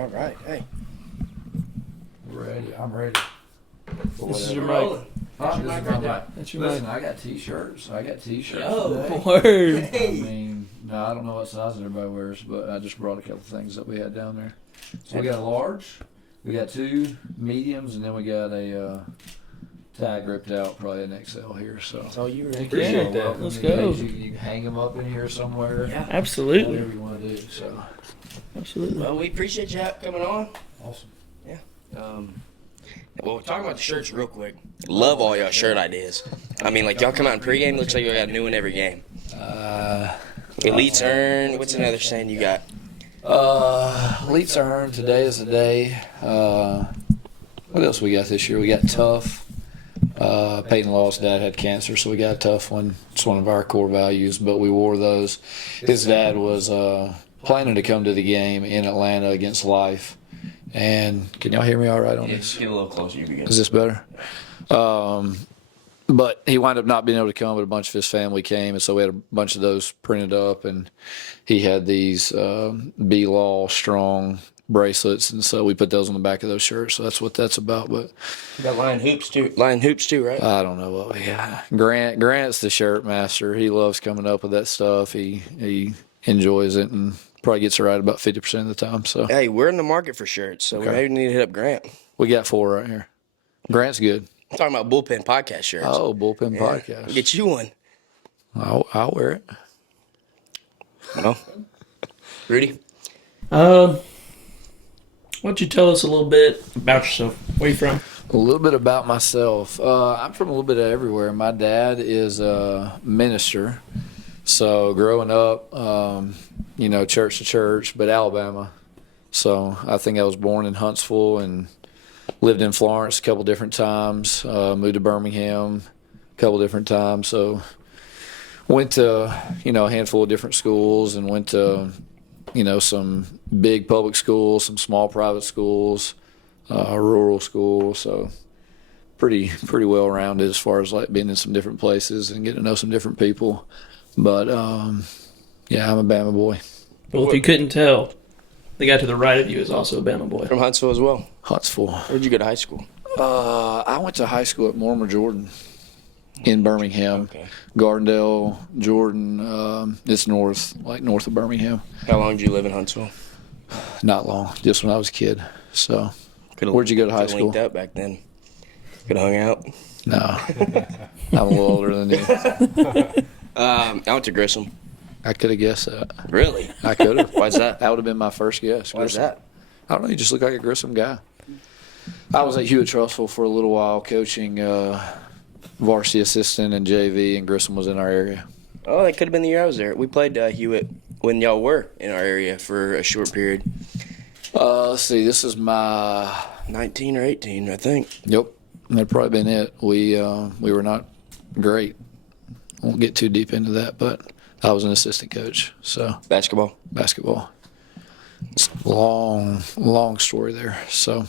All right. Hey. Ready. I'm ready. This is your mic. This is my mic. That's your Listen, mic. I got T-shirts. today. Word. I mean, no, I don't know what size everybody wears, but I just brought a couple things that we had down there. So we got a large, we got 2 mediums, and then we got a tag ripped out, probably an XL here. So That's all you were. Appreciate that. Let's go. You can hang them up in here somewhere. Yeah. Absolutely. Whatever you want to do. So Absolutely. Well, we appreciate you coming on. awesome. Well, talking about the shirts real quick. Love all y'all shirt ideas. I mean, like, y'all come out in pregame, looks like you got a new one every game. Elites earn. What's another saying you got? Elites earn. Today is the day. What else we got this year? We got tough. Peyton Law's dad had cancer, so we got a tough one. It's one of our core values, but we wore those. His dad was planning to come to the game in Atlanta against Life. And can y'all hear me all right on this? Get a little closer. You begin. Is this better? But he wound up not being able to come, but a bunch of his family came, and so we had a bunch of those printed up, and he had these B-Law strong bracelets, and so we put those on the back of those shirts. So that's what that's about. But You got Lion Hoops too, right? I don't know what we got. Grant's the shirt master. He loves coming up with that stuff. He enjoys it and probably gets it right about 50% of the time. So Hey, we're in the market for shirts, so we Okay. maybe need to hit up Grant. we got 4 right here. Grant's good. I'm talking about bullpen podcast shirts. Oh, bullpen Yeah. podcast. Get you one. I'll wear it. Well, Rudy. Why don't you tell us a little bit about yourself? Where you from? A little bit about myself. I'm from a little bit of everywhere. My dad is a minister. So growing up, church to church, but Alabama. So I think I was born in Huntsville and lived in Florence a couple different times. Moved to Birmingham a couple different times. So went to, a handful of different schools and went to, some big public schools, some small private schools, rural schools. So pretty well rounded as far as like being in some different places and getting to know some different people. But I'm a Bama boy. Well, if you couldn't tell, the guy to the right of you is also a Bama boy. From Huntsville as well. Huntsville. Where'd you go to high school? I went to high school at Mortimer Jordan in Birmingham. Okay. Gardendale, Jordan. It's north of Birmingham. How long did you live in Huntsville? Not long, just when I was a kid. So, Could've- Where'd you go to high could've school? Linked up back then. Could have hung out. no, I'm a little older than you. I went to Grissom. I could have guessed that. Really? I could have. Why's that? That would have been my first guess. Why's Grissom. that? I don't know. You just look like a Grissom guy. I was at Hewitt-Trussville for a little while coaching varsity assistant and JV, and Grissom was in our area. Oh, that could have been the year I was there. We played Hewitt when y'all were in our area for a short period. Let's see. This is my 19 or 18, I think. Yep, that'd probably been it. We were not great. Won't get too deep into that, but I was an assistant coach, so Basketball. basketball. It's a long story there. So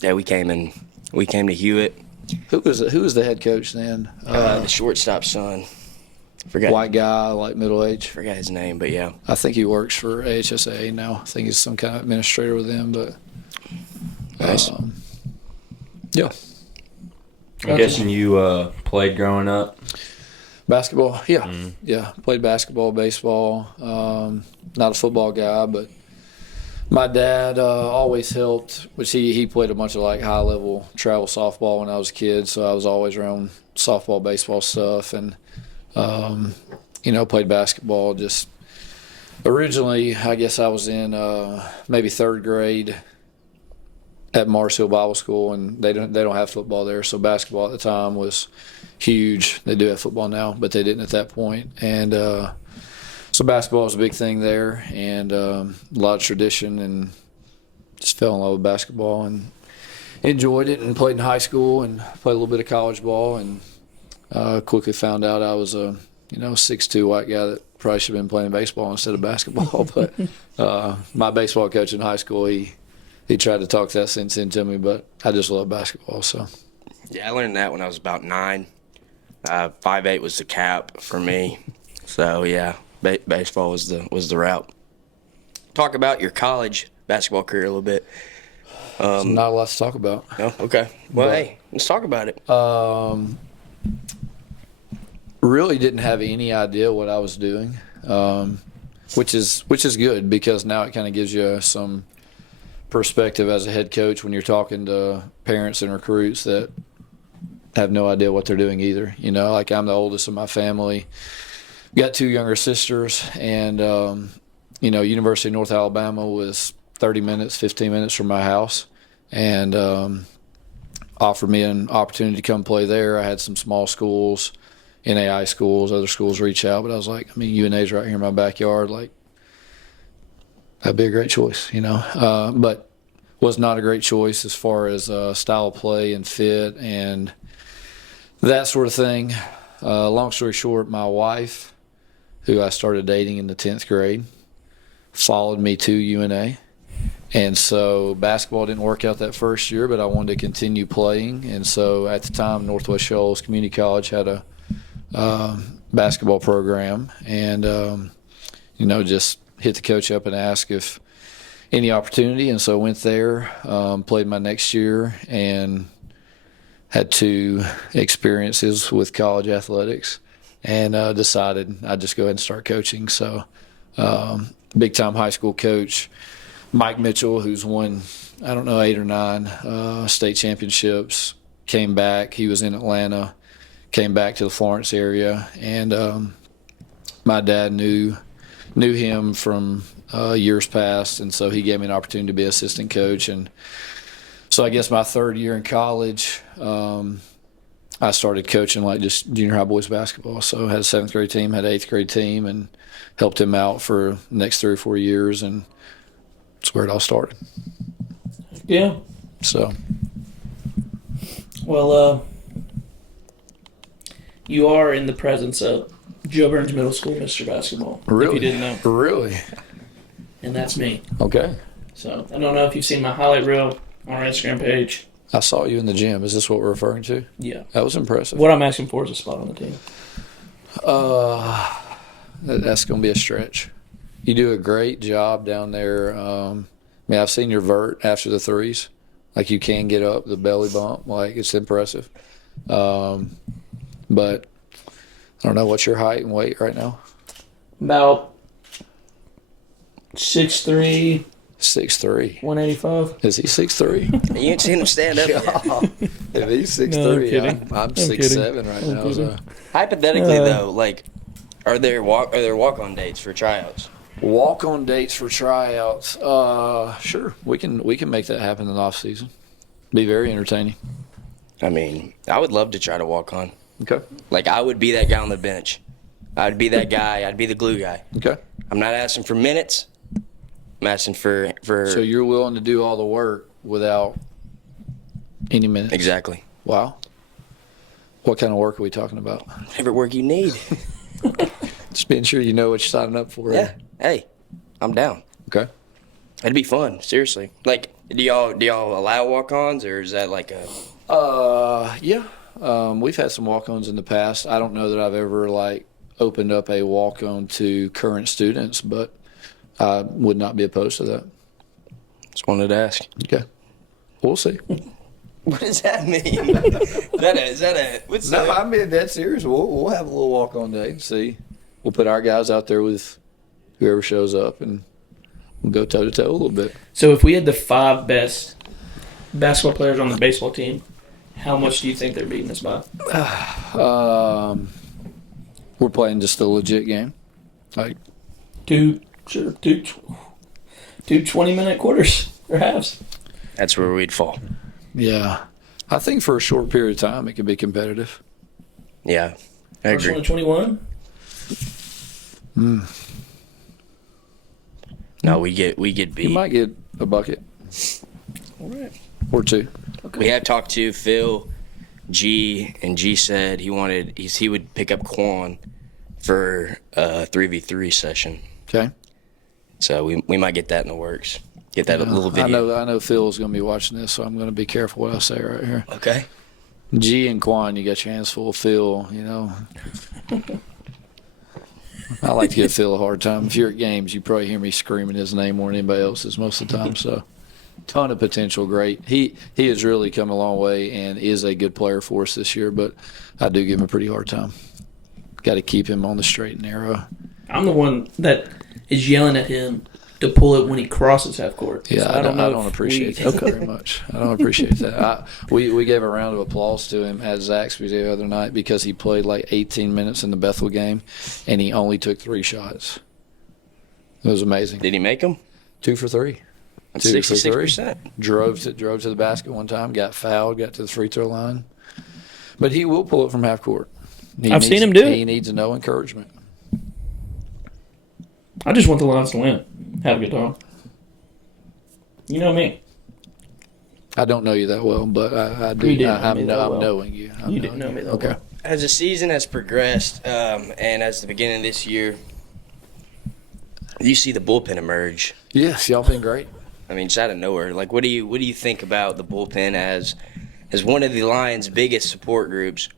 Yeah, we came to Hewitt. who was the head coach then? The shortstop's son. Forgot White guy, like middle age. forgot his name, but yeah. I think he works for AHSA now. I think he's some kind of administrator with them, but Nice. yeah. I'm guessing you played growing up. Basketball, yeah. Yeah. Played basketball, baseball. Not a football guy, but my dad always helped, which he played a bunch of like high level travel softball when I was a kid, so I was always around softball, baseball stuff, and played basketball. Just originally, I guess I was in maybe 3rd grade at Mars Hill Bible School, and they don't have football there, so basketball at the time was huge. They do have football now, but they didn't at that point. And so basketball was a big thing there, and a lot of tradition, and just fell in love with basketball and enjoyed it, and played in high school and played a little bit of college ball, and quickly found out I was a 6'2" white guy that probably should have been playing baseball instead of basketball. But my baseball coach in high school, he tried to talk that sense into me, but I just love basketball. So Yeah, I learned that when I was about 9. 5'8" was the cap for me. So yeah, baseball was the route. Talk about your college basketball career a little bit. Not a lot to talk about. No, okay. Well, hey, let's talk about it. Really didn't have any idea what I was doing, which is good because now it kind of gives you some perspective as a head coach when you're talking to parents and recruits that have no idea what they're doing either. You know, like I'm the oldest of my family, got 2 younger sisters, and you know, University of North Alabama was 30 minutes, 15 minutes from my house, and offered me an opportunity to come play there. I had some small schools, NAI schools, other schools reach out, but I was like, I mean, UNA's right here in my backyard. Like, that'd be a great choice, you know. But was not a great choice as far as style of play and fit and that sort of thing. Long story short, my wife, who I started dating in the 10th grade, followed me to UNA. And so basketball didn't work out that first year, but I wanted to continue playing. And so at the time, Northwest Shoals Community College had a basketball program. And, you know, just hit the coach up and asked if any opportunity. And so I went there, played my next year, and had 2 experiences with college athletics, and decided I'd just go ahead and start coaching. So big-time high school coach Mike Mitchell, who's won, I don't know, 8 or 9 state championships, came back. He was in Atlanta, came back to the Florence area, and my dad knew him from years past, and so he gave me an opportunity to be assistant coach. And so I guess my 3rd year in college, I started coaching like just junior high boys basketball. So I had a 7th grade team, had an 8th grade team, and helped him out for the next 3 or 4 years, and that's where it all started. Yeah. So, well, you are in the presence of Joe Burns Middle School Mr. Basketball. really, If you didn't know. really, And that's me. okay. So I don't know if you've seen my highlight reel on our Instagram page. I saw you in the gym. Is this what we're referring to? Yeah. That was impressive. What I'm asking for is a spot on the team. That's going to be a stretch. You do a great job down there. I mean, I've seen your vert after the threes. Like, you can get up the belly bump. Like, it's impressive. But I don't know, what's your height and weight right now? About 6'3", 6'3". 185. Is he 6'3"? You ain't seen him stand up yet. If he's 6'3", No, I'm kidding. I'm kidding. 6'7" right now. So. Hypothetically, though, like, are there walk-on dates for tryouts? Walk-on dates for tryouts. Sure, we can make that happen in the off season. Be very entertaining. I mean, I would love to try to walk on. Okay. Like, I would be that guy on the bench. I'd be that guy. I'd be the glue guy. Okay. I'm not asking for minutes. I'm asking for. So you're willing to do all the work without any minutes? Exactly. Wow. What kind of work are we talking about? Whatever work you need. Just being sure you know what you're signing up for. Yeah. Hey, I'm down. Okay. It'd be fun. Seriously. Like, do y'all allow walk-ons, or is that like a? Yeah. We've had some walk-ons in the past. I don't know that I've ever like opened up a walk-on to current students, but I would not be opposed to that. Just wanted to ask. Okay. We'll see. What does that mean? is that a? What's No, that? I'm being dead serious. We'll have a little walk-on day and see. We'll put our guys out there with whoever shows up, and we'll go toe-to-toe a little bit. So if we had the 5 best basketball players on the baseball team, how much do you think they're beating us by? We're playing just a legit game. Like, Two 20-minute quarters or halves. That's where we'd fall. yeah. I think for a short period of time, it could be competitive. Yeah, I First one agree. to 21. No, we get beat. You might get a bucket All right. or 2. Okay. We had talked to Phil, G, and G said he would pick up Quan for a 3v3 session. Okay. So we might get that in the works. Get that little video. I know Phil's going to be watching this, so I'm going to be careful what I say right here. Okay. G and Quan, you got your hands full. Phil, you know. I like to give Phil a hard time. If you're at games, you probably hear me screaming his name more than anybody else's most of the time. So, ton of potential, great. He has really come a long way and is a good player for us this year, but I do give him a pretty hard time. Got to keep him on the straight and narrow. I'm the one that is yelling at him to pull it when he crosses half court. Yeah, So I don't appreciate that very much. I don't appreciate that. We gave a round of applause to him at Zaxby the other night because he played like 18 minutes in the Bethel game, and he only took 3 shots. It was amazing. Did he make them? 2 for 3. That's 2 for 3. 66%. Drove to the basket one time, got fouled, got to the free throw line. But he will pull it from half court. I've seen him do it. He needs no encouragement. I just want the Lions to win. Have a good time. You know me. I don't know you that well, but I do. You didn't know I'm me that well. knowing you. You didn't know me that Okay. well. As the season has progressed, and as the beginning of this year, you see the bullpen emerge. Yes, y'all been great. I mean, just out of nowhere. Like, what do you think about the bullpen as one of the Lions' biggest support groups?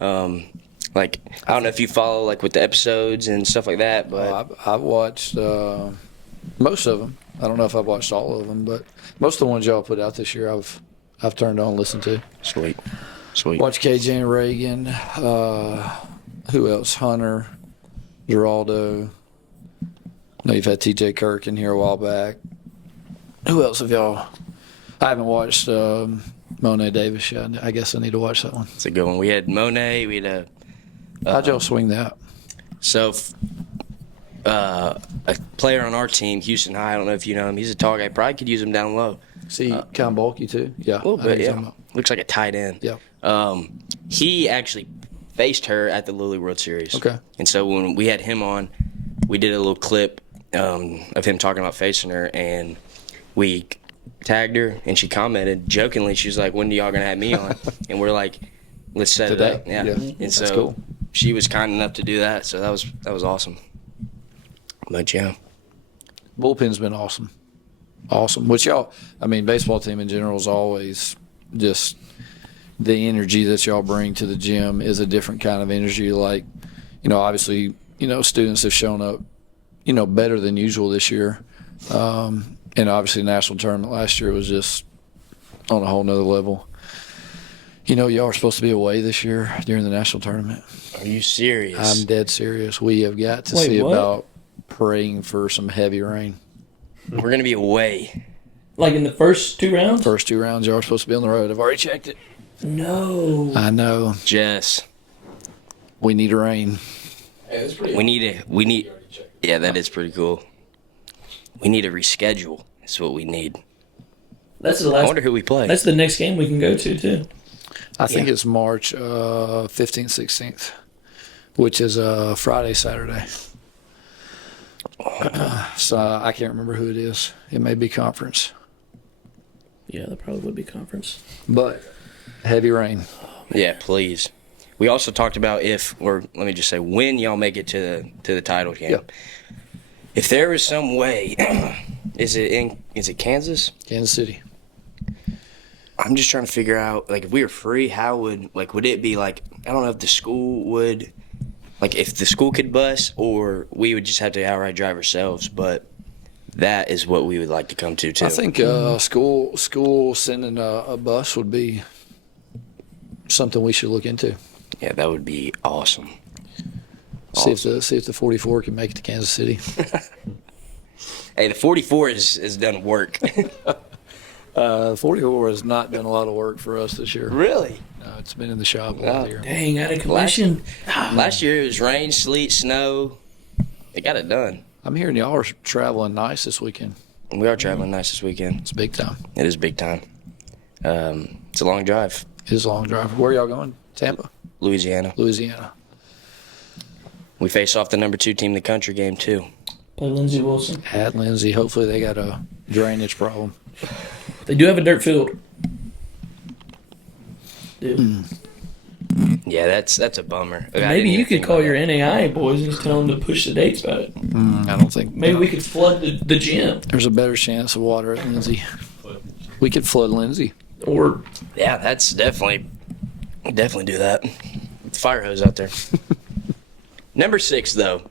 Like, I don't know if you follow like with the episodes and stuff like that, but I've watched most of them. I don't know if I've watched all of them, but most of the ones y'all put out this year, I've turned on and listened to. sweet. Watch KJ and Reagan. Who else? Hunter, Geraldo. I know you've had TJ Kirk in here a while back. Who else have y'all? I haven't watched Monet Davis yet. I guess I need to watch that one. It's a good one. We had Monet. We had How'd y'all swing that? a player on our team, Houston High. I don't know if you know him. He's a tall guy. Probably could use him down low. See, kind of bulky too. Yeah, A little I know bit, you're yeah. talking about. Looks like a tight end. Yeah. He actually faced her at the Lily World Series. Okay. And so when we had him on, we did a little clip of him talking about facing her, and we tagged her, and she commented jokingly. She was like, "When do y'all gonna have me on?" And we're like, "Let's set Today. it up." Yeah. Yeah. And That's so cool. she was kind enough to do that. So that was awesome. But yeah. Bullpen's been awesome. Awesome. Which y'all, I mean, baseball team in general is always just the energy that y'all bring to the gym is a different kind of energy. Like, obviously, students have shown up, better than usual this year. And obviously, the national tournament last year was just on a whole nother level. Y'all are supposed to be away this year during the national tournament. Are you serious? I'm dead serious. We have got to Wait, see what? about praying for some heavy rain. We're gonna be away. Like in the first 2 rounds? First 2 rounds, y'all are supposed to be on the road. I've already checked it. No. I know. Jess. We need rain. We need. Yeah, that is pretty cool. We need a reschedule. That's what we need. That's the I last. wonder who we play. That's the next game we can go to too. I think it's March 15th, 16th, which is Friday, Saturday. So I can't remember who it is. It may be conference. Yeah, that probably would be conference. But heavy rain. Yeah, please. We also talked about let me just say, when y'all make it to the title game. Yep. If there was some way, is it Kansas? Kansas City. I'm just trying to figure out, like, if we were free, how would it be like, I don't know if the school would, like, if the school could bus, or we would just have to outright drive ourselves, but that is what we would like to come to, too. I think school sending a bus would be something we should look into. Yeah, that would be awesome. See if the 44 can make it to Kansas City. Hey, the 44 has done work. 44 has not done a lot of work for us this year. Really? No, it's been in the shop all year. Dang, out of commission. Last year it was rain, sleet, snow. They got it done. I'm hearing y'all are traveling nice this weekend. We are traveling nice this weekend. It's big time. It is big time. It's a long drive. It is a long drive. Where y'all going? Tampa? Louisiana. Louisiana. We face off the number 2 team in the country game, too. Play Lindsey Wilson. At Lindsay. Hopefully they got a drainage problem. They do have a dirt field. Dude. Yeah, that's a bummer. Maybe you could call your NAI boys and just tell them to push the dates about it. I don't think. Maybe we could flood the gym. There's a better chance of water at Lindsay. We could flood Lindsay. Or Yeah, that's definitely do that. Fire hose out there. Number 6, though.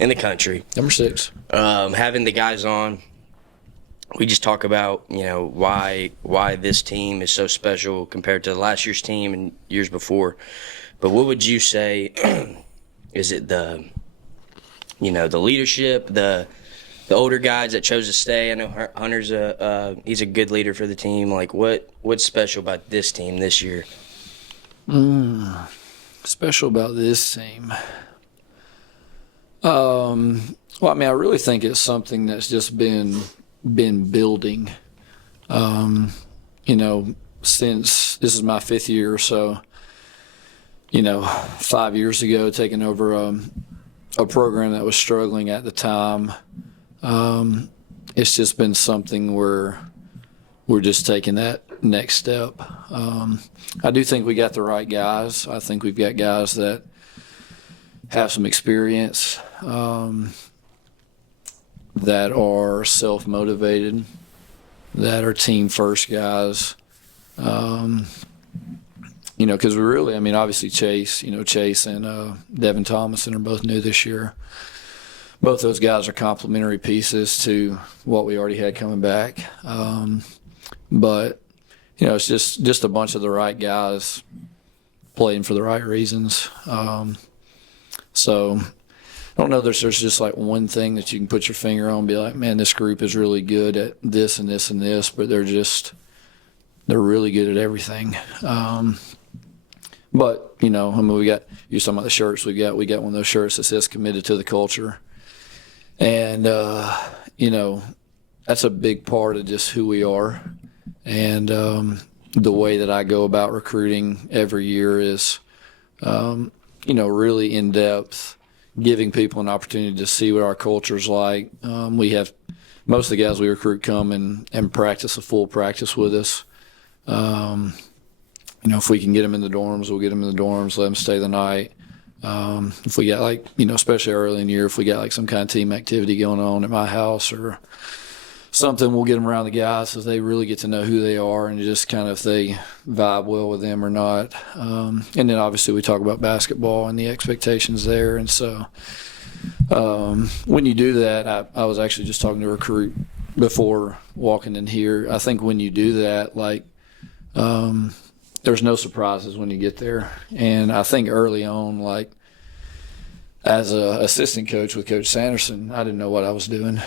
in the country. Number 6. Having the guys on, we just talk about, why this team is so special compared to last year's team and years before. But what would you say, is it the leadership, the older guys that chose to stay? I know Hunter's he's a good leader for the team. Like, what's special about this team this year? Special about this team. Well, I mean, I really think it's something that's just been building. Since this is my 5th year or so. 5 years ago, taking over a program that was struggling at the time. It's just been something where we're just taking that next step. I do think we got the right guys. I think we've got guys that have some experience, that are self-motivated, that are team-first guys. Because we really, obviously Chase and Devin Thomason are both new this year. Both those guys are complementary pieces to what we already had coming back. But it's just a bunch of the right guys playing for the right reasons. So I don't know there's just like one thing that you can put your finger on and be like, man, this group is really good at this and this and this, but they're really good at everything. But, we got, you're talking about the shirts we got one of those shirts that says committed to the culture. And, that's a big part of just who we are. And the way that I go about recruiting every year is, really in depth, giving people an opportunity to see what our culture's like. We have most of the guys we recruit come and practice a full practice with us. If we can get them in the dorms, we'll get them in the dorms, let them stay the night. If we got especially early in the year, if we got some kind of team activity going on at my house or something, we'll get them around the guys so they really get to know who they are and just kind of if they vibe well with them or not. And then obviously we talk about basketball and the expectations there. And so when you do that, I was actually just talking to a recruit before walking in here. I think when you do that, there's no surprises when you get there. And I think early on, as an assistant coach with Coach Sanderson, I didn't know what I was doing.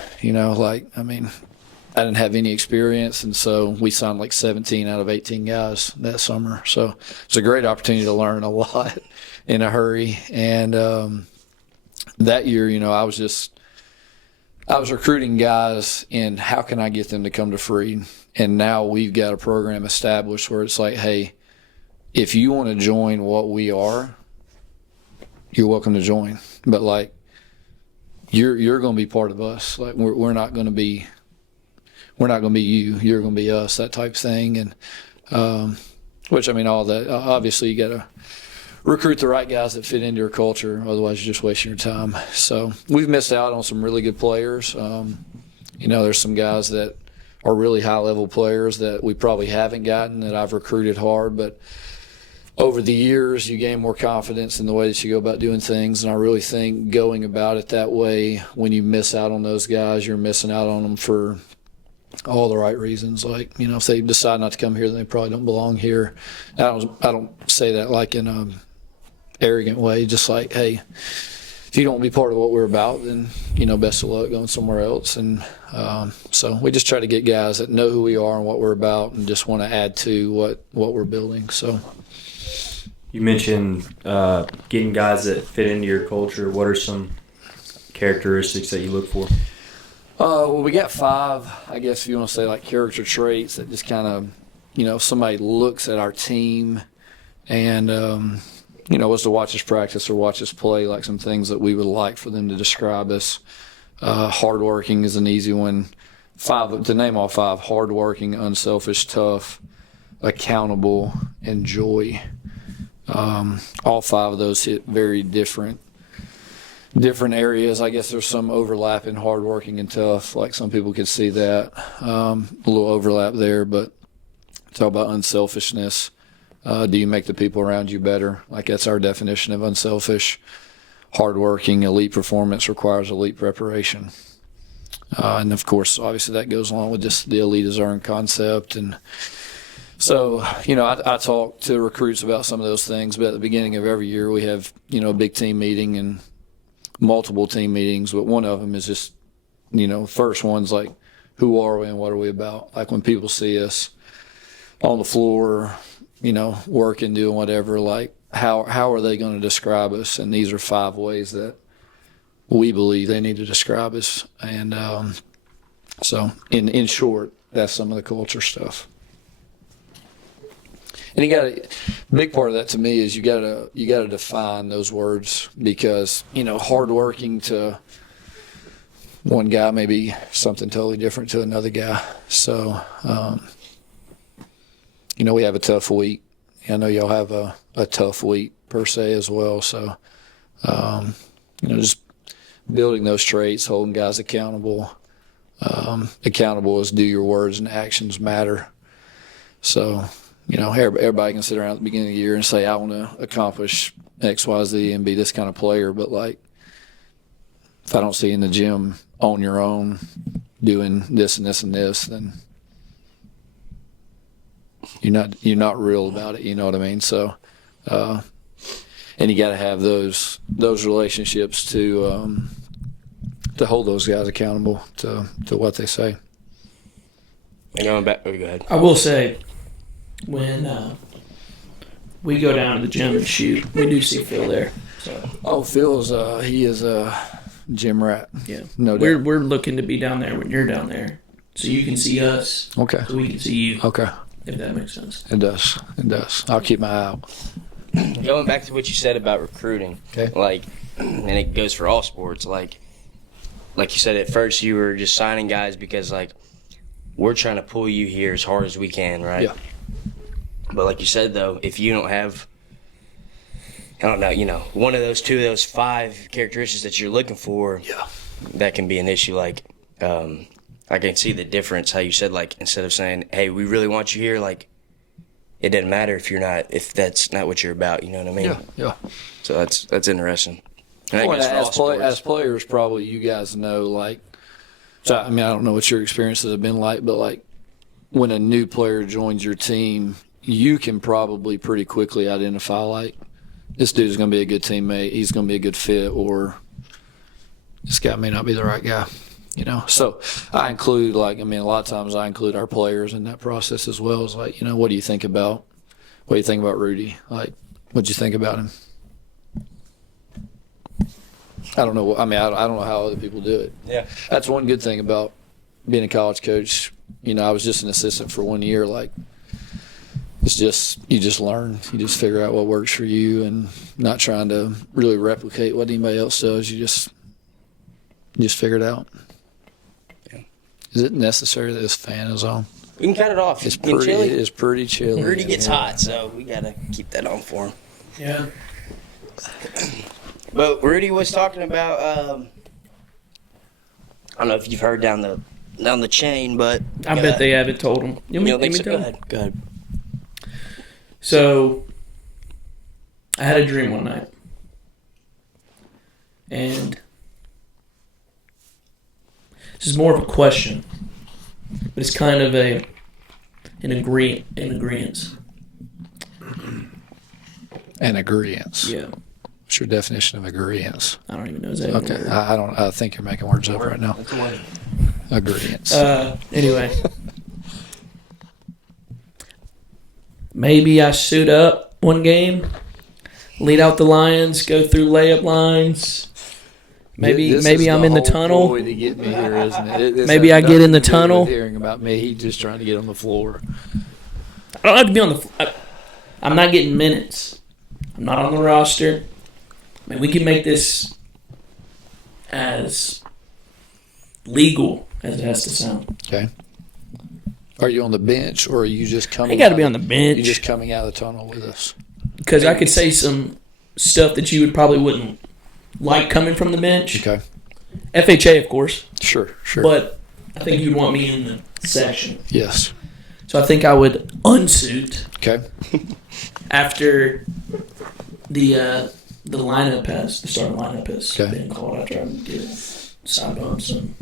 I didn't have any experience, and so we signed 17 out of 18 guys that summer. So it's a great opportunity to learn a lot in a hurry. And that year, I was recruiting guys in how can I get them to come to Freed. And now we've got a program established where it's like, hey, if you want to join what we are, you're welcome to join. But you're going to be part of us. We're not going to be you. You're going to be us. That type of thing. And all that. Obviously, you got to recruit the right guys that fit into your culture. Otherwise, you're just wasting your time. So we've missed out on some really good players. There's some guys that are really high-level players that we probably haven't gotten that I've recruited hard, but over the years, you gain more confidence in the way that you go about doing things, and I really think going about it that way, when you miss out on those guys, you're missing out on them for all the right reasons. If they decide not to come here, then they probably don't belong here. I don't say that in an arrogant way, just hey, if you don't want to be part of what we're about, then, best of luck going somewhere else. And so we just try to get guys that know who we are and what we're about and just want to add to what we're building. So. You mentioned getting guys that fit into your culture. What are some characteristics that you look for? Well, we got 5, I guess if you want to say character traits that just kind of, if somebody looks at our team and, was to watch us practice or watch us play, some things that we would like for them to describe us. Hardworking is an easy one. 5, to name all 5, hardworking, unselfish, tough, accountable, and joy. All 5 of those hit very different areas. I guess there's some overlap in hardworking and tough. Some people could see that. A little overlap there, but talk about unselfishness. Do you make the people around you better? That's our definition of unselfish. hardworking, elite performance requires elite preparation. And of course, obviously that goes along with just the elite is earned concept. And so, I talk to recruits about some of those things, but at the beginning of every year we have, a big team meeting and multiple team meetings, but one of them is just, first one's like, who are we and what are we about? Like when people see us on the floor, working, doing whatever, like how are they going to describe us? And these are 5 ways that we believe they need to describe us. And so in short, that's some of the culture stuff. And big part of that to me is you gotta define those words, because hardworking to one guy may be something totally different to another guy. So we have a tough week. I know y'all have a tough week per se as well. So just building those traits, holding guys accountable. Accountable is do your words and actions matter. So. Everybody can sit around at the beginning of the year and say, I want to accomplish X, Y, Z and be this kind of player. But, if I don't see you in the gym on your own doing this and this and this, then you're not real about it. You know what I mean? So, and you got to have those relationships to hold those guys accountable to what they say. And going back, go ahead. I will say, when we go down to the gym and shoot, we do see Phil there. So. Phil's he is a gym rat. Yeah, no doubt. We're looking to be down there when you're down there, so you can see us. Okay. So we can see you. Okay. If that makes sense. It does. I'll keep my eye out. Going back to what you said about recruiting, okay. And it goes for all sports. Like you said at first, you were just signing guys because we're trying to pull you here as hard as we can, right? Yeah. But like you said, though, if you don't have, one of those, 2 of those 5 characteristics that you're looking for, that can be an issue. I can see the difference, how you said, instead of saying, hey, we really want you here, it doesn't matter if that's not what you're about, you know what I mean? Yeah. So that's interesting. And As players, probably you guys know, so, I don't know what your experiences have been like, but, when a new player joins your team, you can probably pretty quickly identify, this dude's going to be a good teammate, he's going to be a good fit, or this guy may not be the right guy, So I include, a lot of times I include our players in that process as well. It's what do you think about Rudy? What'd you think about him? I don't know. I don't know how other people do it. Yeah. That's one good thing about being a college coach. I was just an assistant for 1 year, it's just, you just learn. You just figure out what works for you and not trying to really replicate what anybody else does. You just figure it out. Yeah. Is it necessary that this fan is on? We can cut it off. It's pretty chilly. Rudy gets hot, so we got to keep that on for him. Yeah. But Rudy was talking about, I don't know if you've heard down the chain, but I bet they haven't told him. Go ahead. So, I had a dream one night, and this is more of a question, but it's kind of an agreement. An agreement. Yeah. What's your definition of agreement? I don't even know that. Okay, I don't. I think you're making words up right now. Agreement. Anyway. Maybe I suit up one game, lead out the Lions, go through layup lines. Maybe I'm in the tunnel. Ploy to get me here, isn't it? Maybe I get in the tunnel. Hearing about me, he's just trying to get on the floor. I don't have to be on the. I'm not getting minutes. I'm not on the roster. We can make this as legal as it has to sound. Okay. Are you on the bench, or are you just coming? I got to be on the bench. You're just coming out of the tunnel with us. Because I could say some stuff that you would probably wouldn't like coming from the bench. Okay. FHA, of course. Sure. But I think you'd want me in the section. Yes. So I think I would unsuit. Okay. After the the starting lineup has been called after I get side bumps and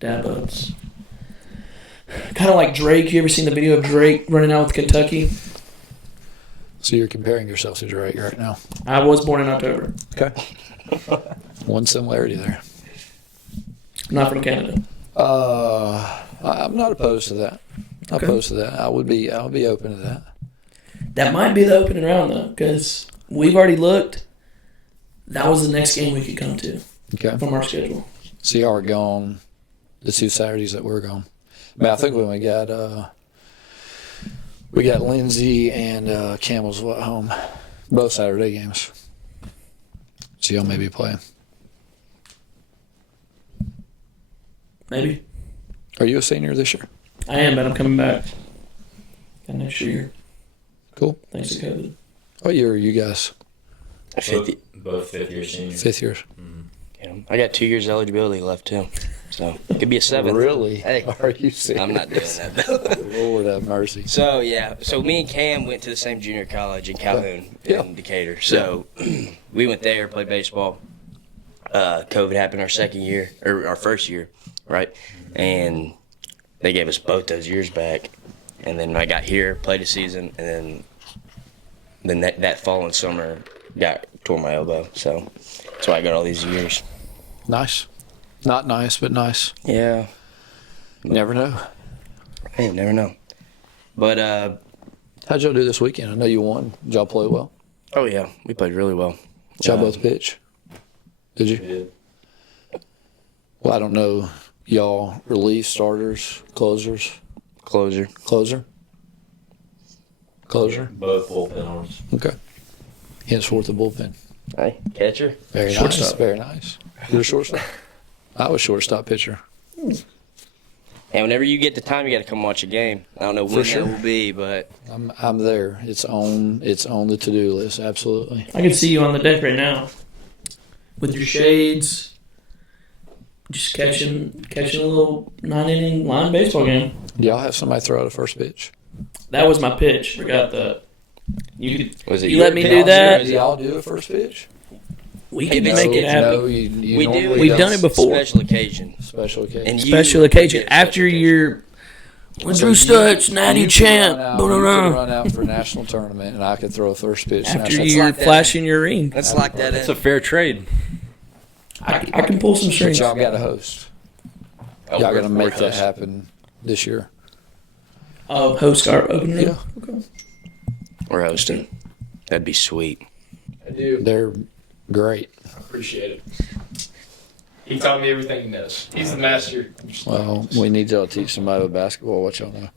dad bumps. Kind of like Drake. You ever seen the video of Drake running out with Kentucky? So you're comparing yourself to Drake right now. I was born in October. Okay. One similarity there. Not from Canada. I'm not opposed to that. Not opposed to that. I would be open to that. That might be the opening round though, because we've already looked. That was the next game we could come to from our schedule. See how we're gone the 2 Saturdays that we're gone. But I think when we got Lindsay and Campbell's at home, both Saturday games. So y'all may be playing. Maybe. Are you a senior this year? I am, but I'm coming back next year. Cool. Thanks to COVID. What year are you guys? Both fifth-year seniors. 5th years. Yeah, I got 2 years eligibility left too, so it could be a 7th. Really? Hey, Are you serious? I'm not doing that. Lord have mercy. So me and Cam went to the same junior college in Calhoun in Decatur. So we went there, played baseball. COVID happened our second year or our first year, right? And they gave us both those years back. And then I got here, played a season, and then that following summer tore my elbow. So that's why I got all these years. Nice. Not nice, but nice. Yeah. Never know. Hey, you never know. But how'd y'all do this weekend? I know you won. Did y'all play well? oh yeah, we played really well. Did y'all both pitch? Did you? We did. Well, I don't know. Y'all relief starters, closers, Closer. closer. Both bullpen arms. Okay. Henceforth the bullpen. Hey, catcher. Very Shortstop. nice. Very nice. You're a shortstop. I was shortstop pitcher. And whenever you get the time, you got to come watch a game. I don't know when sure. that will be, but I'm there. It's on the to-do list. Absolutely. I can see you on the deck right now with your shades, just catching a little 9-inning line baseball game. Do y'all have somebody throw out a first pitch? That was my pitch. Forgot that. You was it you your let me pitch? do that? Do y'all do a first pitch? We If can it's- make it it's- happen. No, you We normally do. don't. We've done it before. Special occasion. Special occasion. And you- Special occasion Yeah, after special occasion. your with Drew you- Stutts, Natty you Champ, can run out for a national tournament, and I can throw a first pitch. after national- you're like that. flashing your ring. Let's lock that It's in. a fair trade. I can pull some But strings. y'all got to host. Oh, Y'all we're- got to we're make that hosting. happen this year. Host our opener. Yeah. Okay. We're hosting. That'd be sweet. I do. They're great. Appreciate it. He taught me everything he knows. He's the master. Well, we need y'all to teach somebody about basketball what y'all know.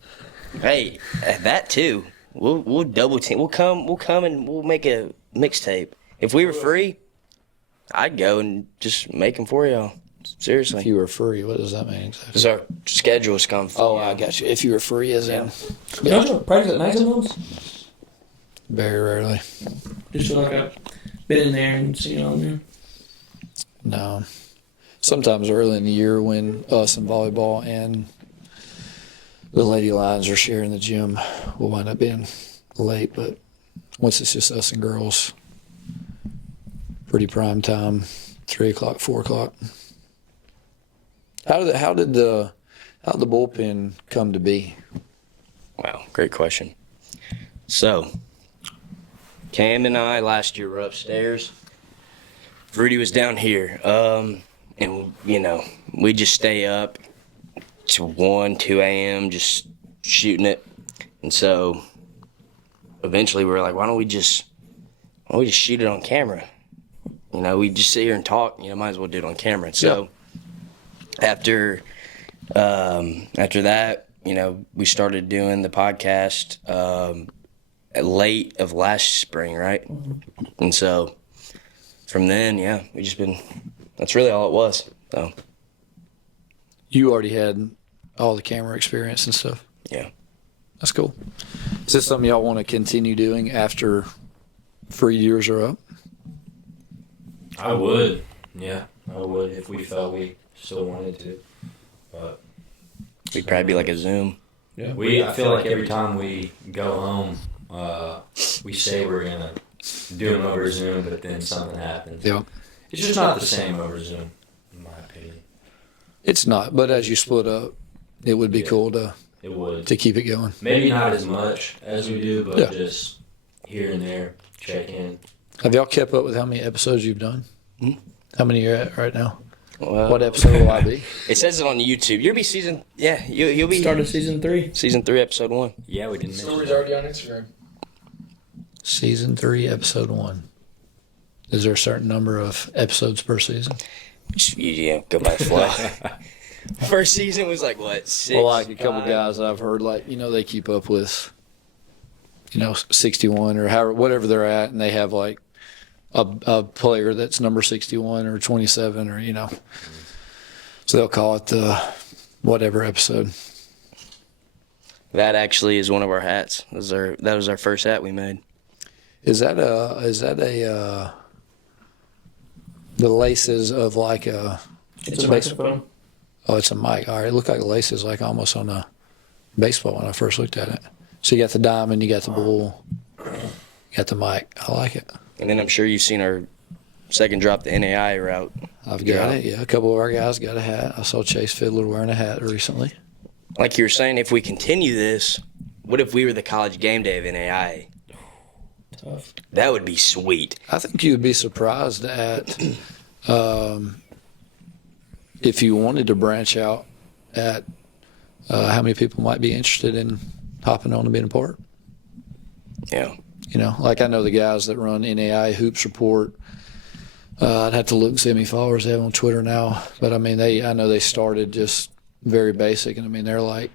Hey, that too. We'll double team. We'll come and we'll make a mixtape. If we were free, I'd go and just make them for y'all. If Seriously. you were free, what does that mean exactly? Because our schedules come. Oh, I got you. If you were free, as in Y'all practice at night sometimes? very rarely. Just feel like I've been in there and seen it on there. No. Sometimes early in the year when us and volleyball and the Lady Lions are sharing the gym, we'll wind up being late. But once it's just us and girls, pretty prime time, 3 o'clock, 4 o'clock. How did the bullpen come to be? Wow, great question. So, Cam and I last year were upstairs. Rudy was down here. And, we just stay up to 1, 2 a.m. just shooting it. And so, eventually we were like, why don't we just shoot it on camera? We just sit here and talk, might as well do it on camera. And so, after that, we started doing the podcast late of last spring, right? Mm-hmm. And so from then, we just been. That's really all it was. So You already had all the camera experience and stuff. yeah, That's cool. Is this something y'all want to continue doing after 3 years are up? I would. Yeah, I would if we felt we still wanted to. But we'd probably be like a Zoom. I feel like every time we go home, we say we're gonna do them over Zoom, but then something happens. Yeah. It's just not the same over Zoom, in my opinion. It's not, but as you split up, it would be cool to It would. keep it going. Maybe not as much as we do, but Yeah. just here and there, check in. Have y'all kept up with how many episodes you've done? How many you're at right now? Well, What episode will I be? It says it on YouTube. You'll be season. Yeah, you'll be Started season 3. season 3, episode 1. Yeah, we didn't mention Story's that. already on Instagram. Season 3, episode 1. Is there a certain number of episodes per season? Yeah, go by the flow. First season was like what? 6. Well, like a couple 5? guys I've heard, like, they keep up with, 61 or however, whatever they're at, and they have like a player that's number 61 or 27 or, so they'll call it the whatever episode. That actually is one of our hats. That was our first hat we made. Is that the laces of like a, It's a microphone. oh, it's a mic. All right. It looked like laces, like almost on a baseball when I first looked at it. So you got the diamond, you got the bull, you got the mic. I like it. And then I'm sure you've seen our second drop, the NAI route. I've got it. Yeah. A couple of our guys got a hat. I saw Chase Fiddler wearing a hat recently. Like you were saying, if we continue this, what if we were the college game day of NAI? Tough. That would be sweet. I think you would be surprised at if you wanted to branch out at how many people might be interested in hopping on and being a part. Yeah. Like I know the guys that run NAI Hoops Report. I'd have to look and see how many followers they have on Twitter now. But, I know they started just very basic. And,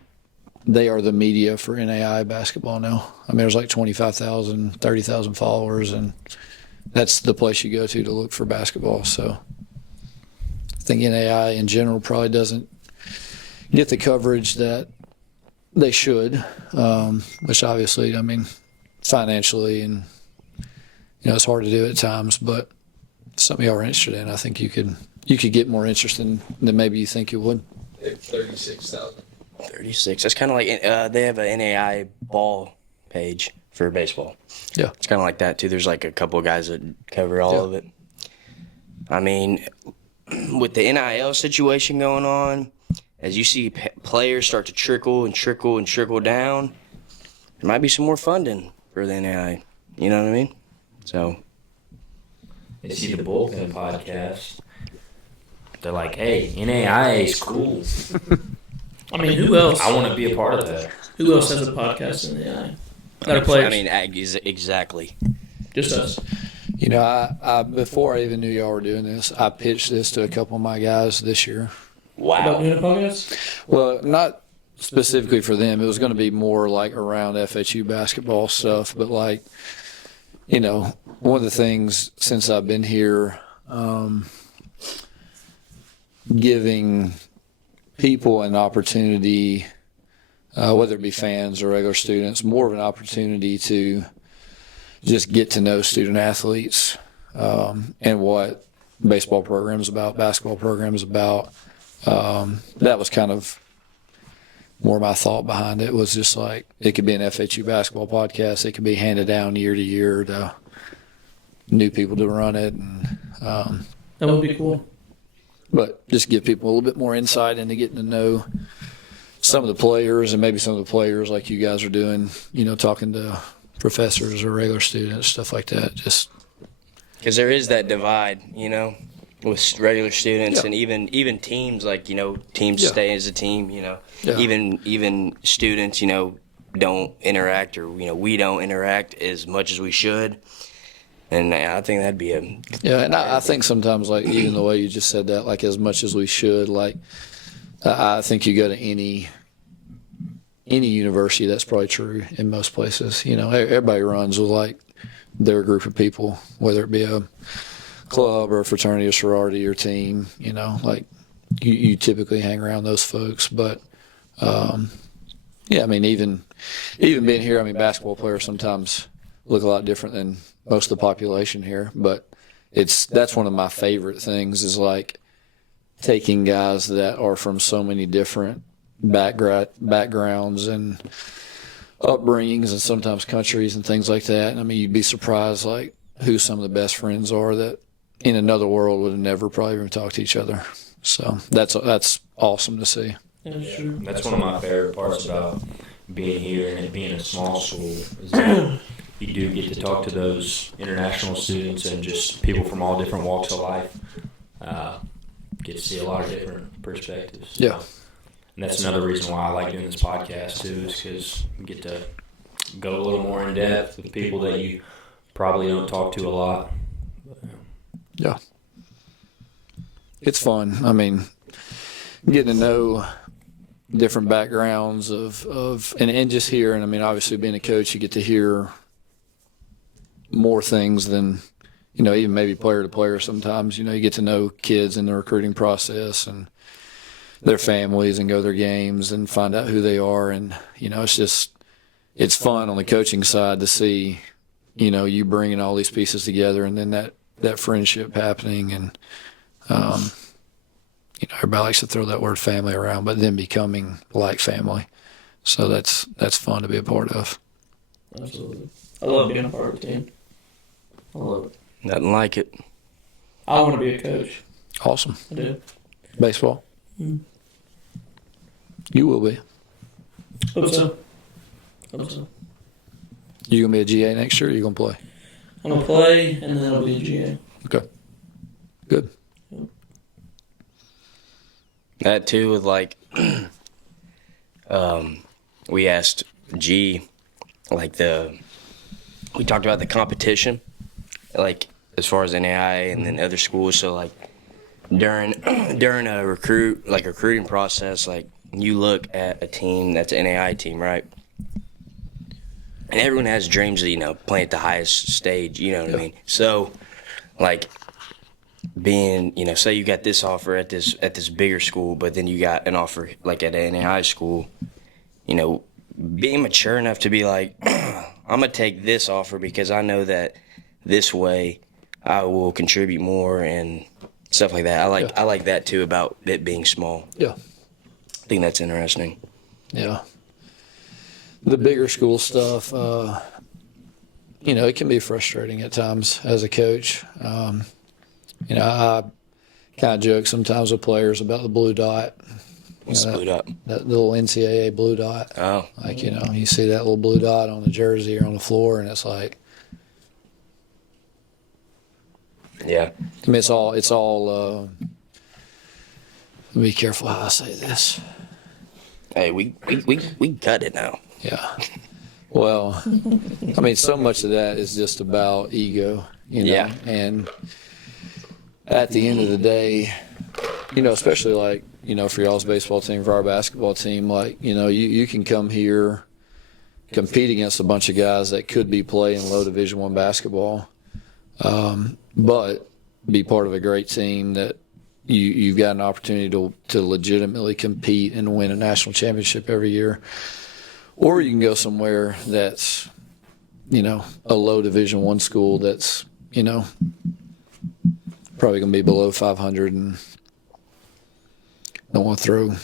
they are the media for NAI basketball now. There's like 25,000, 30,000 followers, and that's the place you go to look for basketball. So I think NAI in general probably doesn't get the coverage that they should, which obviously, financially and, it's hard to do at times, but something y'all are interested in, I think you could get more interest than maybe you think you would. 36,000. 36. That's kind of like they have an NAI ball page for baseball. Yeah. It's kind of like that, too. There's like a couple of guys that cover all of it. With the NIL situation going on, as you see players start to trickle and trickle and trickle down, there might be some more funding for the NAI. You know what I mean? So. They see the Bullpen podcast. They're like, hey, NAIA is cool. Who else? I want to be a part of that. Who else has a podcast in the eye? That are players. Exactly. Just us. I before I even knew y'all were doing this, I pitched this to a couple of my guys this year. About Wow. doing a podcast? Well, not specifically for them. It was going to be more like around FHU basketball stuff. But one of the things since I've been here, giving people an opportunity, whether it be fans or regular students, more of an opportunity to just get to know student athletes and what baseball program is about, basketball program is about. That was kind of more my thought behind it. Was just like it could be an FHU basketball podcast. It could be handed down year to year to new people to run it, and That would be cool. but just give people a little bit more insight into getting to know some of the players and maybe some of the players like you guys are doing, talking to professors or regular students, stuff like that. Just Because there is that divide, with regular students Yeah. and even teams, like, teams Yeah. stay as a team, Yeah. even students, don't interact or, we don't interact as much as we should. And I think that'd be Yeah, and I think sometimes, like, even the way you just said that, like, as much as we should, like, I think you go to any university, that's probably true in most places. Everybody runs with, like, their group of people, whether it be a club or a fraternity or sorority or team, like, you typically hang around those folks. But, even being here, basketball players sometimes look a lot different than most of the population here, but that's one of my favorite things is like taking guys that are from so many different backgrounds and upbringings and sometimes countries and things like that. You'd be surprised, like who some of the best friends are that in another world would have never probably even talked to each other. So that's awesome to see. That's true. That's one of my favorite parts about being here and it being a small school is that you do get to talk to those international students and just people from all different walks of life. Get to see a lot of different perspectives. Yeah. And that's another reason why I like doing this podcast too, is because you get to go a little more in depth with people that you probably don't talk to a lot. Yeah. It's fun. I mean, getting to know different backgrounds and just hearing, I mean, obviously being a coach, you get to hear more things than, even maybe player to player sometimes. You get to know kids in the recruiting process and their families and go to their games and find out who they are. And, it's fun on the coaching side to see, you bringing all these pieces together and then that friendship happening. And, everybody likes to throw that word family around, but then becoming like family. So that's fun to be a part of. Absolutely. I love being a part of the team. I love it. Nothing like it. I want to be a coach. Awesome. I do. Baseball. You will be. Hope so. Hope so. You gonna be a GA next year? Or you gonna play? I'm going to play, and then I'll be a GA. Okay. Good. That too with we asked G, we talked about the competition, as far as NAI and then other schools. So during a recruiting process, you look at a team that's an NAI team, right? And everyone has dreams of, playing at the highest stage, you know what I mean? So, being, say you got this offer at this bigger school, but then you got an offer, at an NAI school, being mature enough to be I'm going to take this offer because I know that this way I will contribute more and stuff like that. I like that, too, about it being small. Yeah. I think that's interesting. Yeah. The bigger school stuff, it can be frustrating at times as a coach. I kind of joke sometimes with players about the blue dot. What's the blue dot? That little NCAA blue dot. Oh. You see that little blue dot on the jersey or on the floor, and it's like, yeah. I mean, it's all. Be careful how I say this. Hey, we got it now. Yeah. Well, I mean, so much of that is just about ego, Yeah. And at the end of the day, especially for y'all's baseball team, for our basketball team, you can come here, compete against a bunch of guys that could be playing low Division I basketball, but be part of a great team that you've got an opportunity to legitimately compete and win a national championship every year. Or you can go somewhere that's, a low Division I school that's, probably going to be below 500 and don't want to throw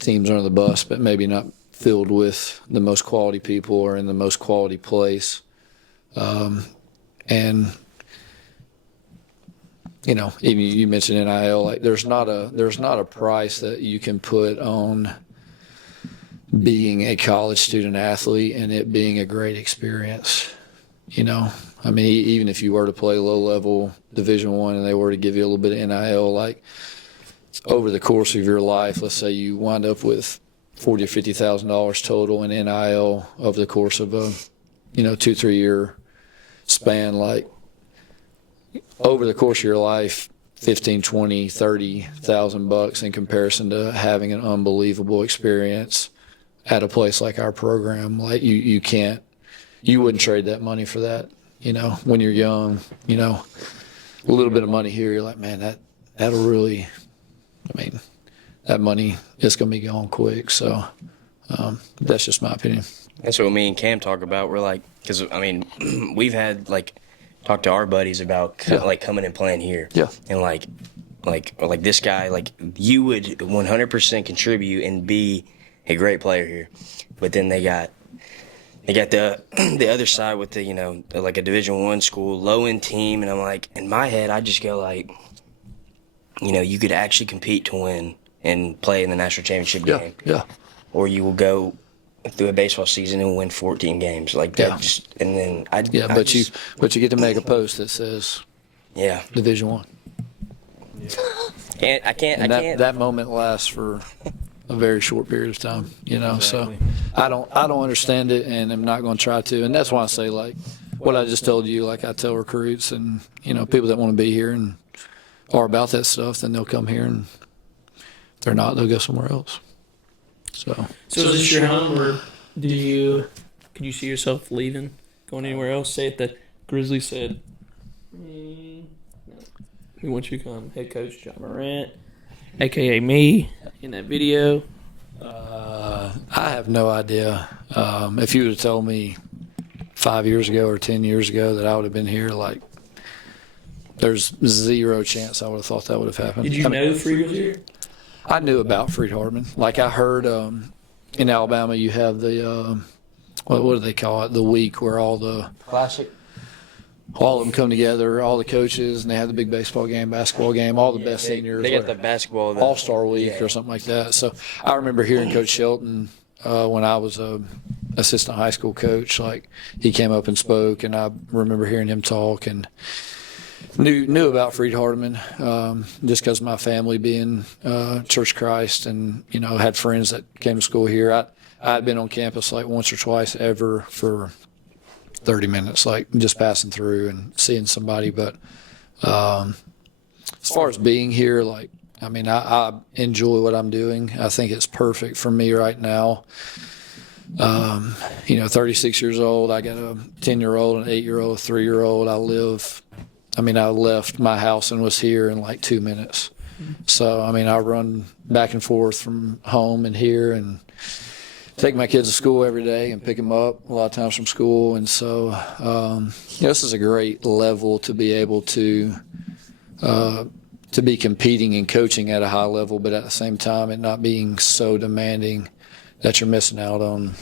teams under the bus, but maybe not filled with the most quality people or in the most quality place. And, even you mentioned NIL, there's not a price that you can put on being a college student athlete and it being a great experience. I mean, even if you were to play low level Division I and they were to give you a little bit of NIL, over the course of your life, let's say you wind up with $40,000 or $50,000 total in NIL over the course of a 2-3 year span, over the course of your life, 15, 20, 30,000 bucks in comparison to having an unbelievable experience at a place like our program. You wouldn't trade that money for that. When you're young, a little bit of money here, you're like, man, that'll really, that money is going to be gone quick. So that's just my opinion. That's what me and Cam talk about. We're because we've had talk to our buddies about coming and playing here. Yeah. And this guy, you would 100% contribute and be a great player here, but then they got you got the the other side with the like a Division I school, low end team, and I'm like, in my head, I just go like, you could actually compete to win and play in the national championship game, Yeah. or you will go through a baseball season and win 14 games like that. Yeah. And then I But you get to make a post that says yeah, Division One. I can't. That moment lasts for a very short period of time, So I don't understand it, and I'm not going to try to. And that's why I say, like what I just told you, like I tell recruits and people that want to be here and are about that stuff, then they'll come here, and if they're not, they'll go somewhere else. So is this your home, or could you see yourself leaving, going anywhere else? Say if the Grizzlies said, no, we want you to come, head coach John Morant, a.k.a. me, in that video. I have no idea. If you would have told me 5 years ago or 10 years ago that I would have been here, like, there's zero chance I would have thought that would have happened. Did you know Freed was here? I knew about Freed Hardman. Like, I heard in Alabama you have the what do they call it? The week where all of them come together, all the coaches, and they have the big baseball game, basketball game, all the best seniors. They got the basketball All-Star Week or something like that. So I remember hearing Coach Shelton when I was a assistant high school coach. Like, he came up and spoke, and I remember hearing him talk and knew about Freed Hardman just because my family being Church of Christ, and had friends that came to school here. I had been on campus like once or twice ever for 30 minutes, like just passing through and seeing somebody. But as far as being here, like, I enjoy what I'm doing. I think it's perfect for me right now. 36 years old. I got a 10-year-old, an 8-year-old, a 3-year-old. I left my house and was here in like 2 minutes. So, I run back and forth from home and here and take my kids to school every day and pick them up a lot of times from school. And so, this is a great level to be able to be competing and coaching at a high level, but at the same time, it not being so demanding that you're missing out on,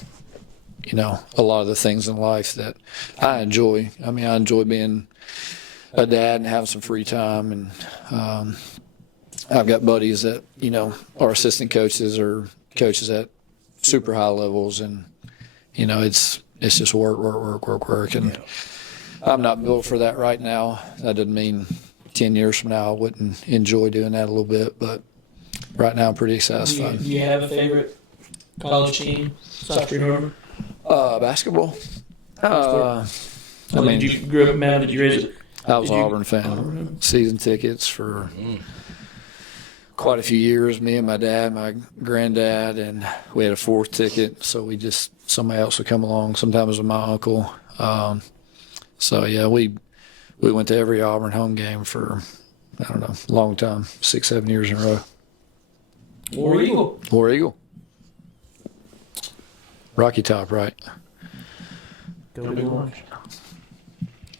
a lot of the things in life that I enjoy. I enjoy being a dad and having some free time. And I've got buddies that, are assistant coaches or coaches at super high levels, and it's just work, and I'm not built for that right now. That doesn't mean 10 years from now I wouldn't enjoy doing that a little bit, but right now I'm pretty satisfied. Do you have a favorite college team besides Freed Hardman? Basketball. Did you grow up, man? Did you raise it? I was an Auburn fan. Season tickets for quite a few years. Me and my dad, my granddad, and we had a fourth ticket, so somebody else would come along. Sometimes with my uncle. We went to every Auburn home game for, I don't know, a long time, 6-7 years in a row. War Eagle. War Eagle. Rocky Top, right? Go to lunch.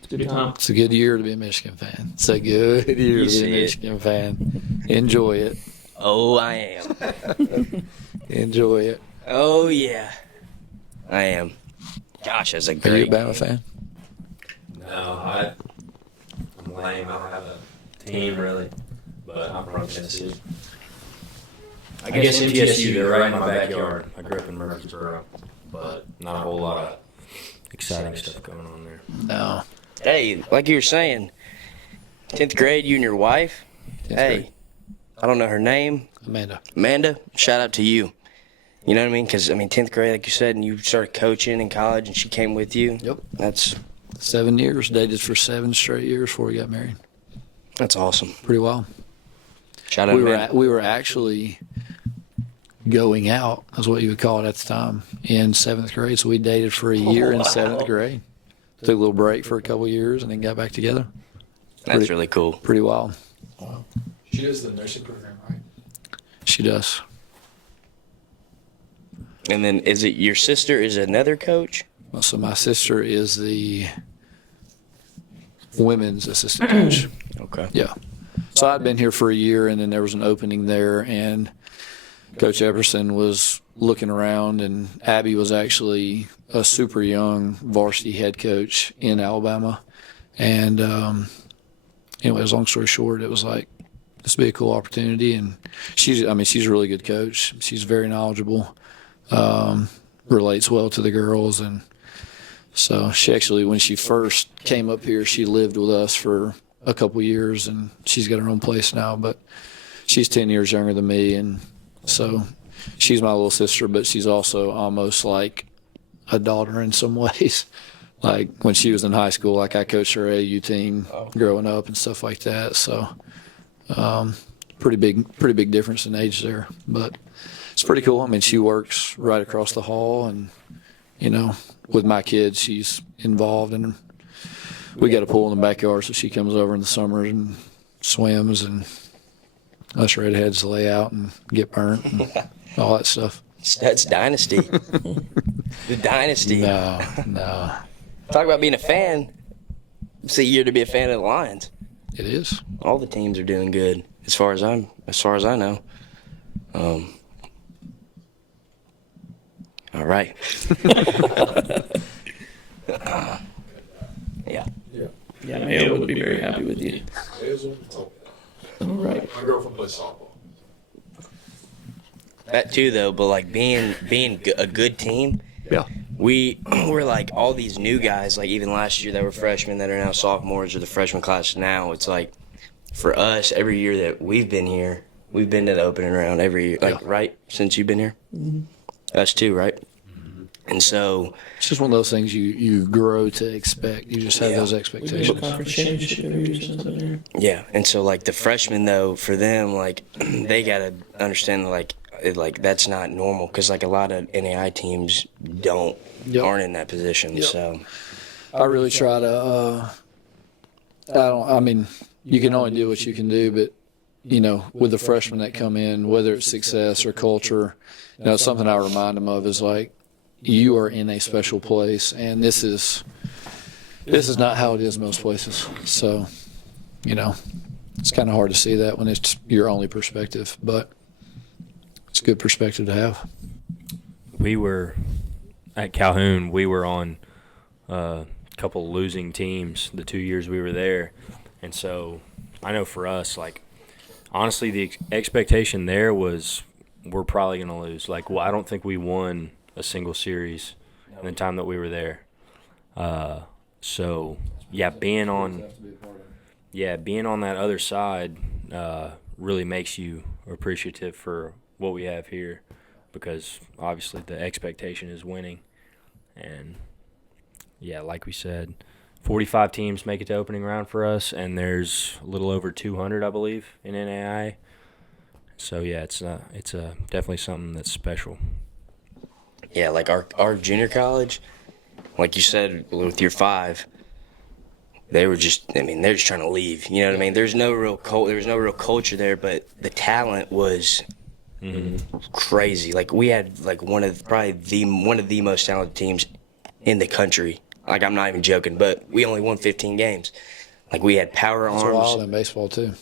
It's a good time. It's a good year to be a Michigan fan. It's a good year to be a Michigan fan. Enjoy it. Oh, I am. Enjoy it. Oh, yeah. I am. Gosh, that's a Are you great a Bama fan? No, I'm lame. I don't have a team really, but I'm from Tennessee. I guess MTSU, they're right in my backyard. I grew up in Murfreesboro, but not a whole lot of exciting stuff going on there. No. Hey, like you were saying, 10th grade, you and your wife? 10th Hey, grade. I don't know her name. Amanda, shout out to you. You know what I mean? Because, 10th grade, like you said, and you started coaching in college, and she came with you. Yep. That's 7 years. Dated for 7 straight years before we got married. awesome. Pretty wild. Shout out, man. We were actually going out, is what you would call it at the time, in 7th grade. So we dated for a year in 7th grade. Took a little break for a couple of years and then got back together. That's really cool. Pretty wild. Wow. She does the nursing program, right? She does. And then is it your sister is another coach? Well, so my sister is the women's assistant coach. Okay. Yeah. So I'd been here for a year, and then there was an opening there, and Coach Epperson was looking around, and Abby was actually a super young varsity head coach in Alabama. And anyways, long story short, it was like, this would be a cool opportunity. And she's a really good coach. She's very knowledgeable, relates well to the girls. And so she actually, when she first came up here, she lived with us for a couple years, and she's got her own place now. But she's 10 years younger than me, and so she's my little sister, but she's also almost like a daughter in some ways. Like when she was in high school, like I coached her AU team growing up and stuff like that. So pretty big difference in age there, but it's pretty cool. I mean, she works right across the hall, and with my kids, she's involved, and we got a pool in the backyard, so she comes over in the summers and swims, and us redheads lay out and get burnt and all that stuff. Stutts Dynasty. The Dynasty. No. Talk about being a fan. It's a year to be a fan of the Lions. It is. All the teams are doing good, as far as I know. All right. Yeah. Yeah, Mayo would be very happy with you. All right. My girlfriend plays softball. That too, though. But like being a good team. Yeah. We're like all these new guys. Like even last year, that were freshmen that are now sophomores, or the freshman class now. It's like for us, every year that we've been here, we've been to the opening round every year. Like right since you've been here. Mm-hmm. Us too, right? And so it's just one of those things you grow to expect. You just have those We expectations. win a conference championship every year since I've been here. yeah, and so like the freshmen though, for them, like they gotta understand like that's not normal, because like a lot of NAI teams aren't in that position. Yep. So I really try to. I mean, you can only do what you can do, but with the freshmen that come in, whether it's success or culture, something I remind them of is like, you are in a special place, and this is not how it is most places. So, it's kind of hard to see that when it's your only perspective, but it's a good perspective to have. We were at Calhoun. We were on a couple losing teams the 2 years we were there, and so I know for us, like honestly, the expectation there was we're probably going to lose. Like, I don't think we won a single series in the time that we were there. So yeah, being on that other side really makes you appreciative for what we have here, because obviously the expectation is winning. And yeah, like we said, 45 teams make it to opening round for us, and there's a little over 200, I believe, in NAI. So yeah, it's definitely something that's special. yeah, like our junior college, like you said with your 5, they're just trying to leave. You know what I mean? There's no real culture there, but the talent was crazy. Like we had like one of the most talented teams in the country. Like I'm not even joking, but we only won 15 games. Like we had power It's arms. wild in baseball too.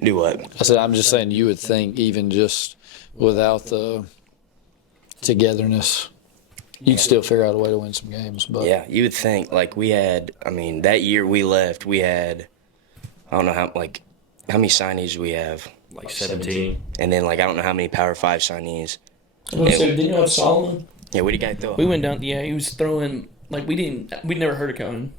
Do what? I said, I'm just saying, you would think even just without the togetherness, you'd still figure out a way to win some games. But Yeah, you would think. Like we had, that year we left, we had, I don't know how many signees we have. Like 17. And then I don't know how many Power 5 signees. So didn't you have Solomon? Yeah, what did you guys throw? We went down. Yeah, he was throwing we'd never heard of Cohen.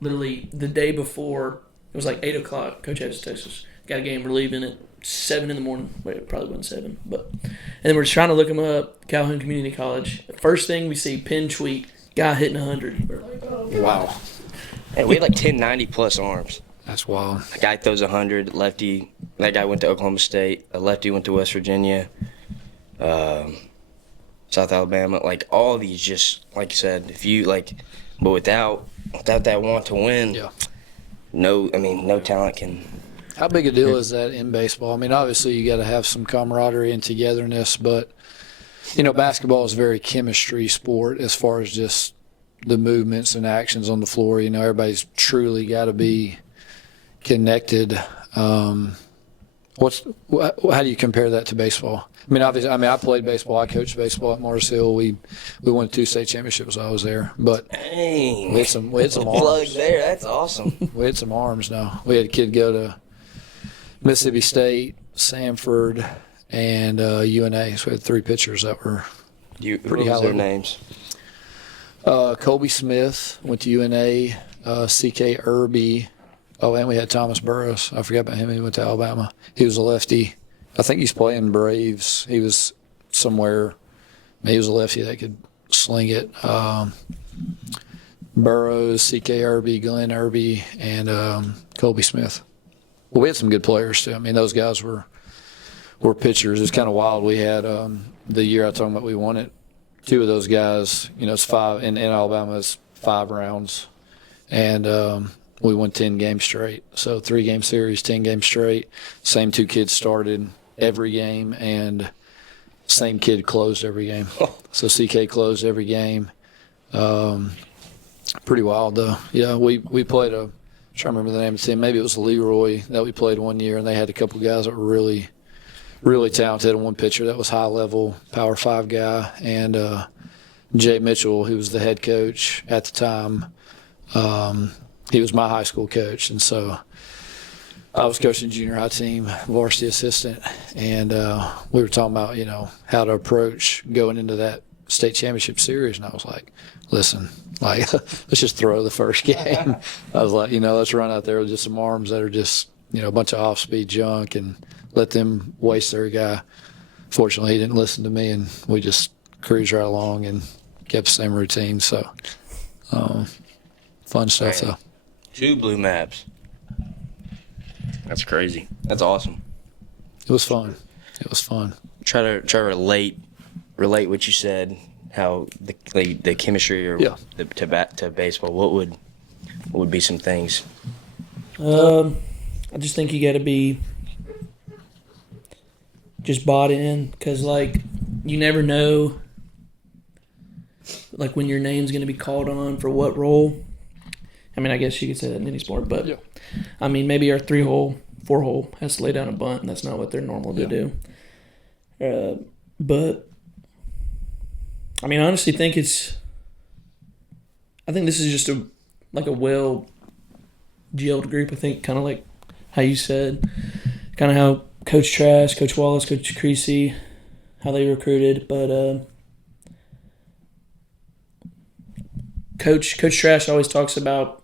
Literally the day before, it was like 8 o'clock. Coach had to text us. Got a game. We're leaving at 7 in the morning. Wait, it probably wasn't 7, but and then we're just trying to look him up. Calhoun Community College. The first thing we see, pin tweet, guy hitting 100. We're like, oh, wow, Hey, we had like 10 90-plus arms. that's wild. A guy throws 100, lefty. That guy went to Oklahoma State. A lefty went to West Virginia, South Alabama. Like all these, just like you said, but without that want to win, Yeah. no talent can. How big a deal is that in baseball? I mean, obviously you got to have some camaraderie and togetherness, but basketball is a very chemistry sport as far as just the movements and actions on the floor. Everybody's truly got to be connected How do you compare that to baseball? I mean, obviously, I played baseball. I coached baseball at Mars Hill. We won 2 state championships while I was there. But Dang. we had some Plug arms. there. That's awesome. We had some arms now. We had a kid go to Mississippi State, Samford, and UNA. So we had 3 pitchers that were What pretty was high their level. names? Colby Smith went to UNA, C.K. Irby. Oh, and we had Thomas Burrows. I forgot about him. He went to Alabama. He was a lefty. I think he's playing Braves. He was somewhere. He was a lefty that could sling it. Burrows, C.K. Irby, Glenn Irby, and Colby Smith. Well, we had some good players too. I mean, those guys were pitchers. It was kind of wild. We had the year I talking about we won it. 2 of those guys, it's 5 in Alabama. It's 5 rounds, and we won 10 games straight. So 3-game series, 10 games straight. Same 2 kids started every game, and same kid closed every game. So CK closed every game. Pretty wild though. Yeah, we played I'm trying to remember the name of the team. Maybe it was Leroy that we played one year, and they had a couple guys that were really, really talented. And one pitcher that was high level, Power 5 guy, and Jay Mitchell, who was the head coach at the time. He was my high school coach, and so I was coaching the junior high team, varsity assistant, and we were talking about how to approach going into that state championship series, and I was like, listen, let's just throw the first game. I was like, let's run out there with just some arms that are just a bunch of off-speed junk and let them waste their guy. Fortunately, he didn't listen to me, and we just cruised right along and kept the same routine. So fun stuff though. 2 blue maps. That's crazy. That's awesome. It was fun. It was fun. Try to relate what you said. How the chemistry or to baseball. What would be some things? I just think you got to be just bought in, because you never know when your name's going to be called on for what role. I mean, I guess you could say that in any sport, but I mean, maybe our 3-hole, 4-hole has to lay down a bunt, and that's not what they're normal to do. But I mean, I honestly think I think this is just a well gelled group. I think kind of like how you said, kind of how Coach Trask, Coach Wallace, Coach Creasy, how they recruited, but Coach Trask always talks about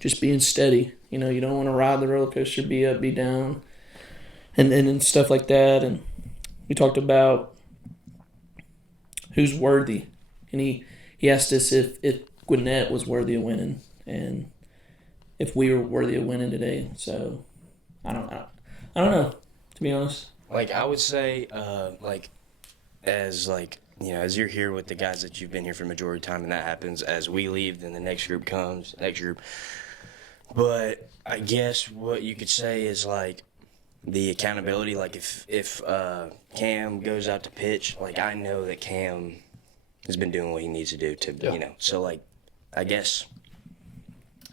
just being steady. You don't want to ride the roller coaster, be up, be down, and stuff like that. And we talked about who's worthy, and he asked us if Gwinnett was worthy of winning, and if we were worthy of winning today. So I don't know, to be honest. I would say, as you're here with the guys that you've been here for the majority of the time, and that happens, as we leave, then the next group comes, But I guess what you could say is the accountability. If Cam goes out to pitch, I know that Cam has been doing what he needs to do to So I guess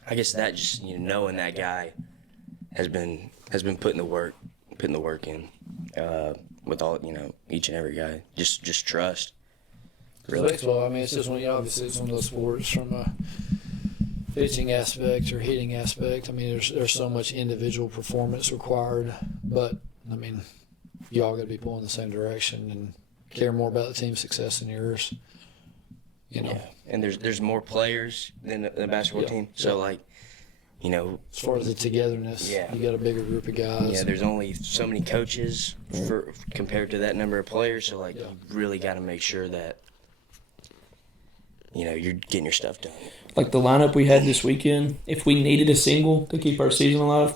that just knowing that guy has been putting the work in with all each and every guy. Just trust. Really. Baseball, I mean, it's just obviously it's one of those sports from a pitching aspect or hitting aspect. I mean, there's so much individual performance required, but I mean, you all got to be pulling in the same direction and care more about the team's success than yours. Yeah. And there's more players than the basketball team, so as far as the togetherness, you got a bigger group of guys. Yeah, there's only so many coaches compared to that number of players, so you really got to make sure that you're getting your stuff done. Like the lineup we had this weekend, if we needed a single to keep our season alive,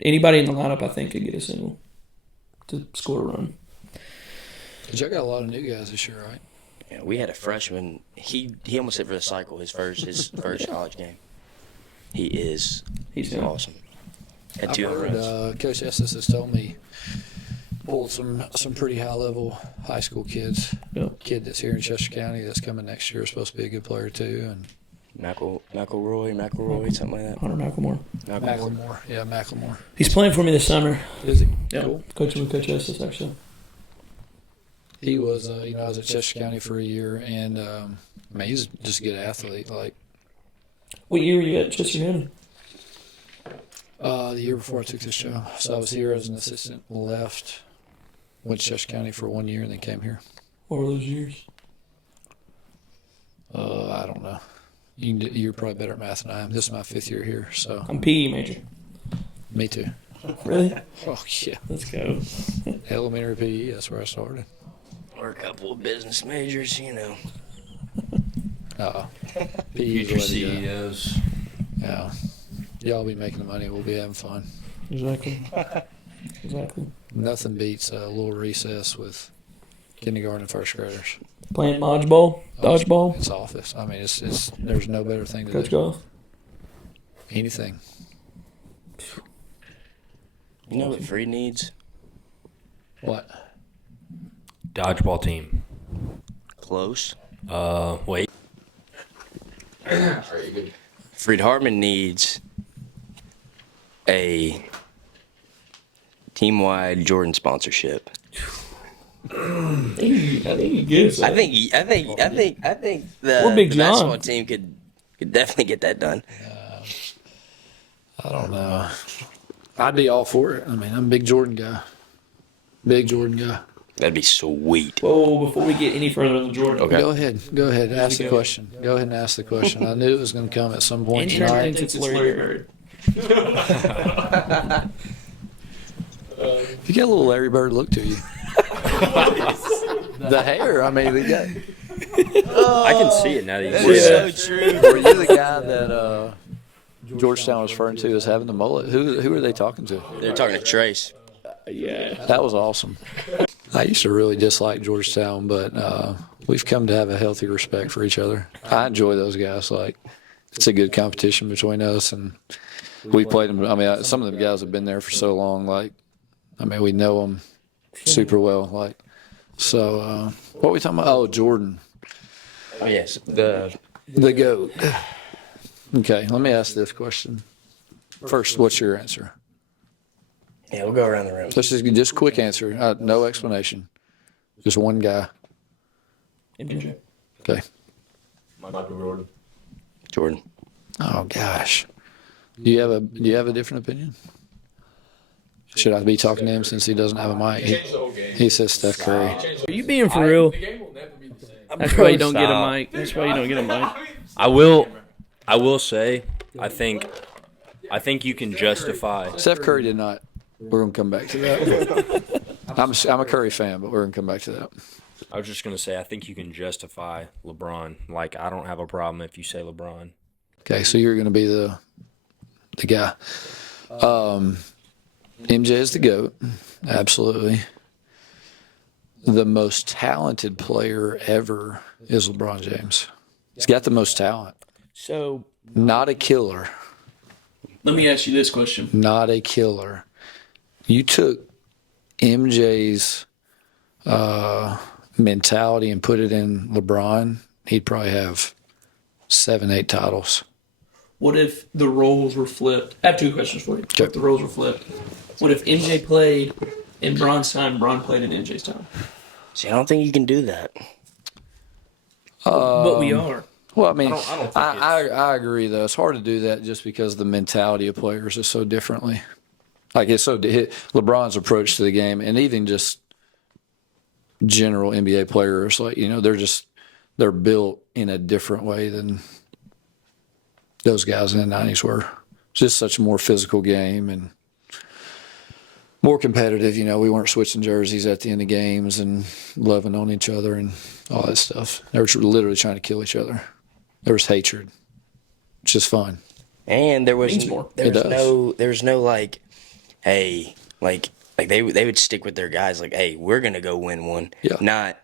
anybody in the lineup I think could get a single to score a run. But y'all got a lot of new guys this year, right? Yeah, we had a freshman. He almost hit for the cycle his first college game. He's awesome. Had 2 home runs. Coach Estes has told me pulled some pretty high level high school kids. Yep. Kid that's here in Chester County that's coming next year is supposed to be a good player too, and McElroy, something like that. Hunter McLemore. Macklemore. Yeah, Macklemore. He's playing for me this summer. Is he? Yeah, Cool. coaching with Coach Estes actually. He was, I was at Chester County for a year, and he's just a good athlete. Like What year were you at Chester County? the year before I took this job, so I was here as an assistant. Left, went to Chester County for 1 year, and then came here. What were those years? I don't know. You're probably better at math than I am. This is my 5th year here, so I'm PE major. me too. Really? Oh yeah, Let's go. elementary PE. That's where I started. Or a couple of business majors, PE Future CEOs. Yeah, y'all be making the money. We'll be having fun. Exactly. Exactly. Nothing beats a little recess with kindergarten and first graders. Playing dodgeball. It's office. I mean, it's there's no better thing to Coach do. golf. Anything. You know what Freed needs? What? Dodgeball team. Close. Wait. Freed Hartman needs a team-wide Jordan sponsorship. I think he gets it. I think the Or Big John. basketball team could definitely get that done. I don't know. I'd be all for it. I mean, I'm a big Jordan guy. Big Jordan guy. That'd be sweet. Whoa, before we get any further on the Jordan. Okay. Go ahead. Go ahead. Ask the question. Go ahead and ask the question. I knew it was going to come at some point Intern tonight. thinks it's Larry Bird. You got a little Larry Bird look to you. The hair. I mean, the guy. I can see it now that you That say is that. so true. Were you the guy that Georgetown was referring to as having the mullet? Who are they talking to? They're talking to Trace. Yeah. That was awesome. I used to really dislike Georgetown, but we've come to have a healthy respect for each other. I enjoy those guys. Like, it's a good competition between us, and we played them. I mean, some of the guys have been there for so long. Like, I mean, we know them super well. Like, so what are we talking about? Oh, Jordan, Oh yes, the GOAT. Okay, let me ask this question. First, what's your answer? yeah. We'll go around the room. Let's just quick answer. No explanation. Just one guy. MJ. Okay. Michael Jordan. Jordan. Oh gosh. Do you have a different opinion? Should I be talking to him since he doesn't have a mic? Change the whole game. He says Steph Curry. Are you being for real? The game will never be the same. That's why you don't get a Stop. mic. That's why you don't get a mic. I will say, I think you can justify. Steph Curry did not. We're gonna come back to that. I'm a Curry fan, but we're gonna come back to that. I was just gonna say, I think you can justify LeBron. Like, I don't have a problem if you say LeBron. Okay, so you're gonna be the guy. MJ is the GOAT, absolutely. The most talented player ever is LeBron James. He's got the most talent. So Not a killer. let me ask you this question. Not a killer. You took MJ's mentality and put it in LeBron, he'd probably have 7, 8 titles. What if the roles were flipped? I have two questions for you. What if the roles were flipped? What if MJ played in Bron's time, Bron played in MJ's time? See, I don't think you can do that. But we are. Well, I mean, I don't think I agree, though. It's hard to do that just because the mentality of players is so differently. Like, it's so LeBron's approach to the game, and even just general NBA players, like, they're built in a different way than those guys in the 90s were. It's just such a more physical game and more competitive. We weren't switching jerseys at the end of games and loving on each other and all that stuff. They were literally trying to kill each other. There was hatred. It's just fun. And there was Means more. there's no like, hey, like they would stick with their guys. Like, hey, we're gonna go win one. Yeah. Not.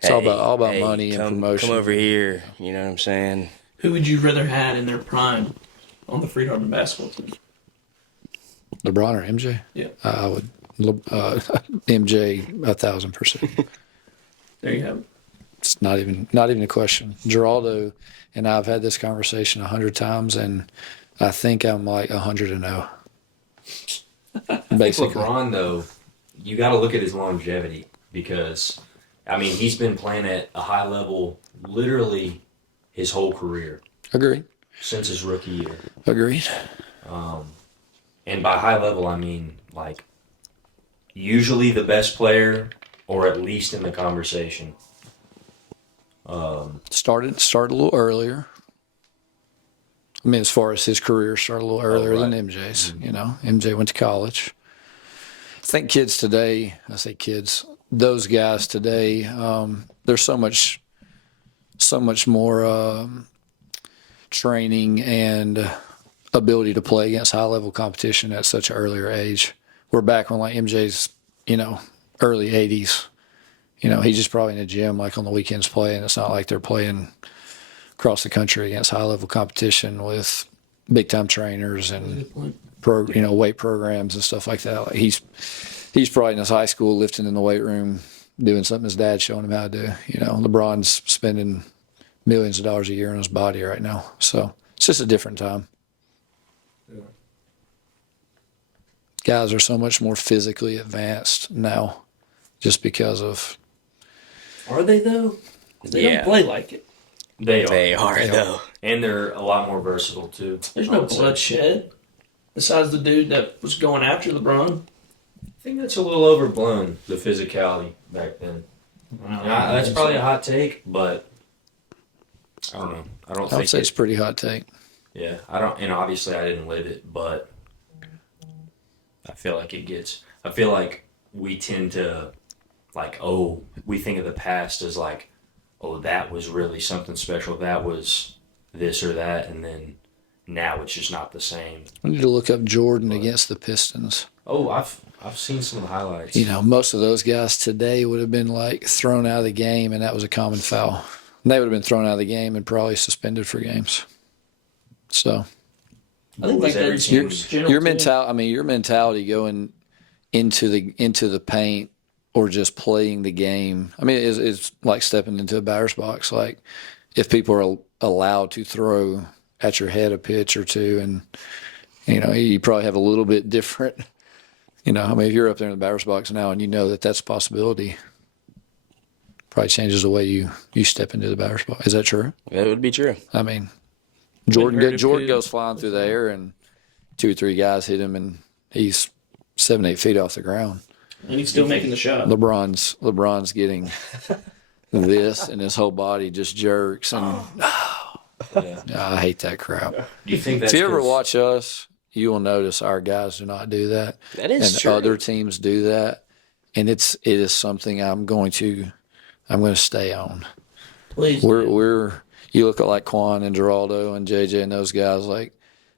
It's all about hey, money and promotion. Come over here. You know what I'm saying? Who would you rather had in their prime on the Freed Hartman basketball team? LeBron or MJ? Yeah. I would MJ 1,000%. There you have it. It's not even a question. Geraldo and I've had this conversation 100 times, and I think I'm like 100-0. Basically, LeBron, though, you got to look at his longevity because, I mean, he's been playing at a high level literally his whole career agreed. since his rookie year. Agreed. And by high level, I mean, like, usually the best player or at least in the conversation. Started a little earlier. I mean, as far as his career started a little earlier right. than MJ's. You know, MJ went to college. I think kids today, I say kids, those guys today, there's so much more training and ability to play against high level competition at such an earlier age. We're back when like MJ's, early 80s. He's just probably in the gym like on the weekends playing. It's not like they're playing across the country against high level competition with big time trainers and weight programs and stuff like that. Like he's probably in his high school lifting in the weight room, doing something his dad's showing him how to do. LeBron's spending millions of dollars a year on his body right now. So it's just a different time. Yeah. Guys are so much more physically advanced now just because of. Are they though? They Yeah. don't play like it. They are. though. And they're a lot more versatile, too. There's I no would say. bloodshed. Besides the dude that was going after LeBron. I think that's a little overblown, the physicality back then. That's probably a hot take, but I don't know. I don't I would think say it's a pretty hot take. Yeah, I don't, and obviously I didn't live it, but I feel like I feel like we tend to, like, we think of the past as like, that was really something special. That was this or that, and then now it's just not the same. I need to look up Jordan against the Pistons. Oh, I've seen some of the highlights. Most of those guys today would have been like thrown out of the game, and that was a common foul. And they would have been thrown out of the game and probably suspended for games. So I think like every that's team- your mentality going into the paint or just playing the game. I mean, it's like stepping into a batter's box. Like if people are allowed to throw at your head a pitch or two, and you probably have a little bit different. If you're up there in the batter's box now and you know that that's a possibility, probably changes the way you step into the batter's box. Is that true? That would be true. I mean, Wouldn't hurt Jordan if goes flying through the air and 2 or 3 guys hit him and he's 7-8 feet off the ground. And he's still making the shot. LeBron's getting this and his whole body just jerks and Yeah. I hate that crap. Do you think that's If you ever 'cause- watch us, you will notice our guys do not do that. That is and true. other teams do that, and it is something I'm going to stay on. Please. You look at like Quan and Geraldo and JJ and those guys, like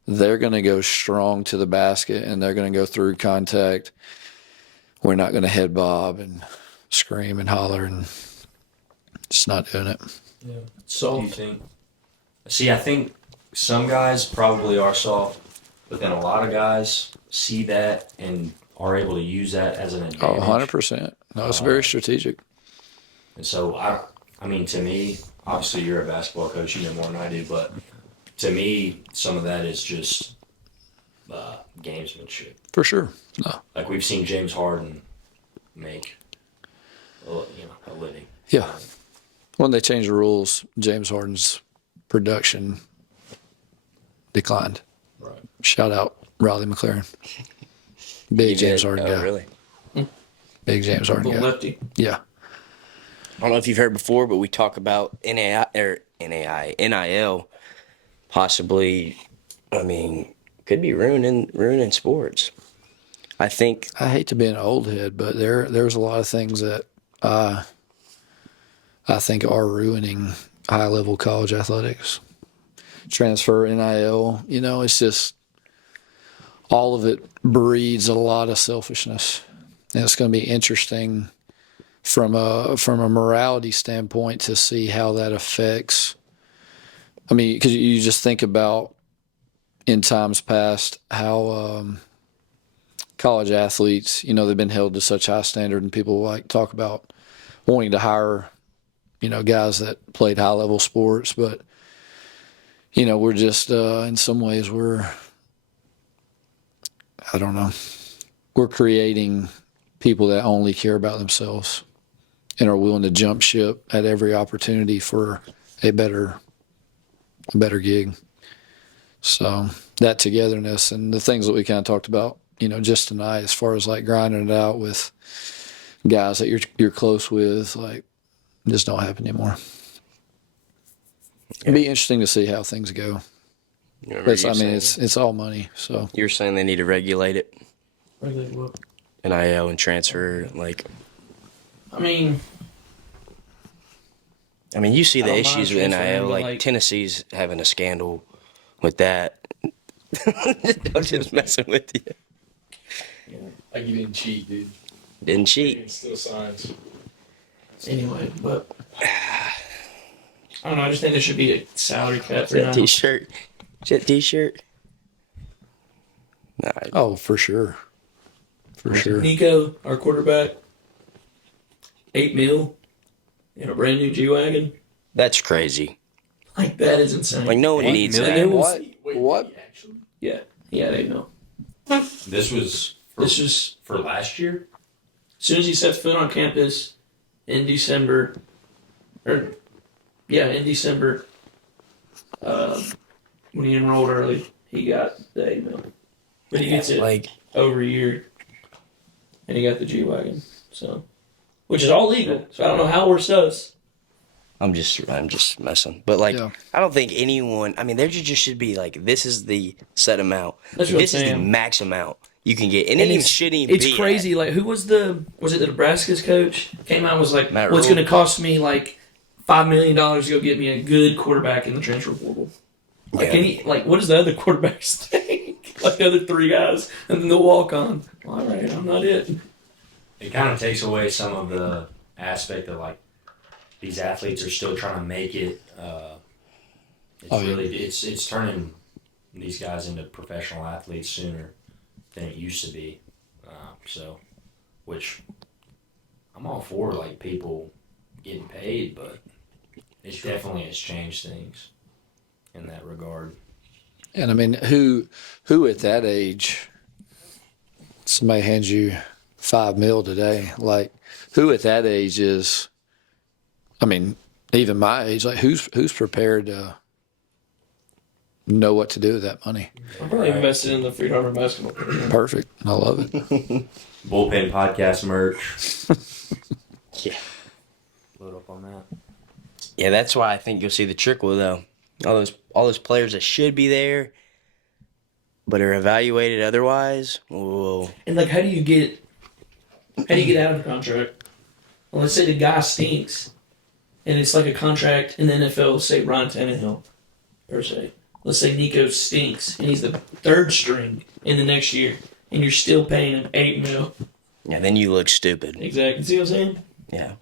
they're going to go strong to the basket and they're going to go through contact. We're not going to head bob and scream and holler and just not doing it. Yeah. Do you Soft. think? See, I think some guys probably are soft, but then a lot of guys see that and are able to use that as an advantage. 100%. No, it's very strategic. And so, I mean, to me, obviously you're a basketball coach, you know more than I do, but to me, some of that is just gamesmanship. For sure. No. Like we've seen James Harden make, a living. Yeah. When they changed the rules, James Harden's production declined. Right. Shout out Riley McLaren. Big James Harden guy. Really? Big James Harden The guy. lefty. Yeah. I don't know if you've heard before, but we talk about NIL, possibly. I mean, could be ruining sports. I think. I hate to be an old head, but there's a lot of things that I think are ruining high level college athletics. Transfer, NIL, it's just all of it breeds a lot of selfishness. And it's going to be interesting from a morality standpoint to see how that affects. I mean, because you just think about in times past how college athletes, they've been held to such high standard, and people like talk about wanting to hire, guys that played high level sports, but we're just in some ways I don't know, we're creating people that only care about themselves and are willing to jump ship at every opportunity for a better gig. So that togetherness and the things that we kind of talked about, just tonight, as far as like grinding it out with guys that you're close with, like, just don't happen anymore. It'd be interesting to see how things go. But it's all money. So You were saying they need to regulate it, Regulate what? NIL and transfer. Like, I mean, you see I the don't issues mind with transferring, NIL. but, Like, like- Tennessee's having a scandal with that. I'm just messing with you. Like you didn't cheat, dude. Didn't You cheat. still signs. anyway, but I don't know. I just think there should be a salary cap for Jet now. t-shirt. Jet t-shirt. Nah, oh, for sure. For sure. Nico, our quarterback, $8 million in a brand new G wagon. that's crazy. Like that is insane. Like, no one 8 needs million? that. What? Wait, What? Actually, yeah, $8 million. This was This is for last year. as soon as he sets foot on campus in December, in December, when he enrolled early, he got the $8 million. But he gets it Like, over a year, and he got the G wagon. So, which is all legal. So I don't know how we're Stutts. I'm just messing. But like, Yeah. I don't think anyone. There just should be like, this is the set amount. That's what I'm This is the saying. max amount you can get, and it even shouldn't even It's be crazy. Like, who was it the Nebraska's coach? Came out and was like, Matt "What's Rule. going to cost me like $5 million to go get me a good quarterback in the transfer portal?" Like, Yeah. what does the other quarterbacks think? Like the other three guys, and then they'll walk on. Well, all right, I'm not it. It kind of takes away some of the aspect of like these athletes are still trying to make it. It's turning these guys into professional athletes sooner than it used to be. Which I'm all for, like people getting paid, but it definitely has changed things in that regard. And who at that age, somebody hands you $5 million today, like who at that age is, even my age, like who's prepared to know what to do with that money? I'm probably invested in the Freed Harbor basketball program. Perfect. I love it. Bullpen podcast merch. Yeah. Load up on that. Yeah, that's why I think you'll see the trickle though. All those players that should be there, but are evaluated otherwise. Whoa. And like, how do you get out of the contract? Well, let's say the guy stinks, and it's like a contract in the NFL. Say Ryan Tannehill, per se. Let's say Nico stinks, and he's the third string in the next year, and you're still paying him $8 million. Yeah, then you look stupid. Exactly. See what I'm saying? Yeah.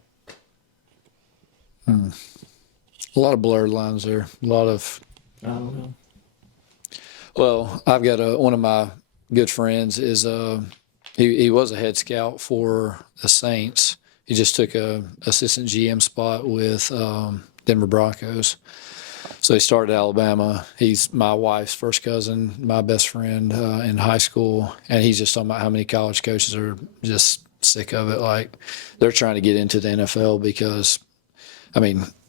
A lot of blurred lines there. A lot of. I don't know. Well, I've got one of my good friends is he was a head scout for the Saints. He just took a assistant GM spot with Denver Broncos. So he started at Alabama. He's my wife's first cousin, my best friend in high school, and he's just talking about how many college coaches are just sick of it. Like they're trying to get into the NFL because,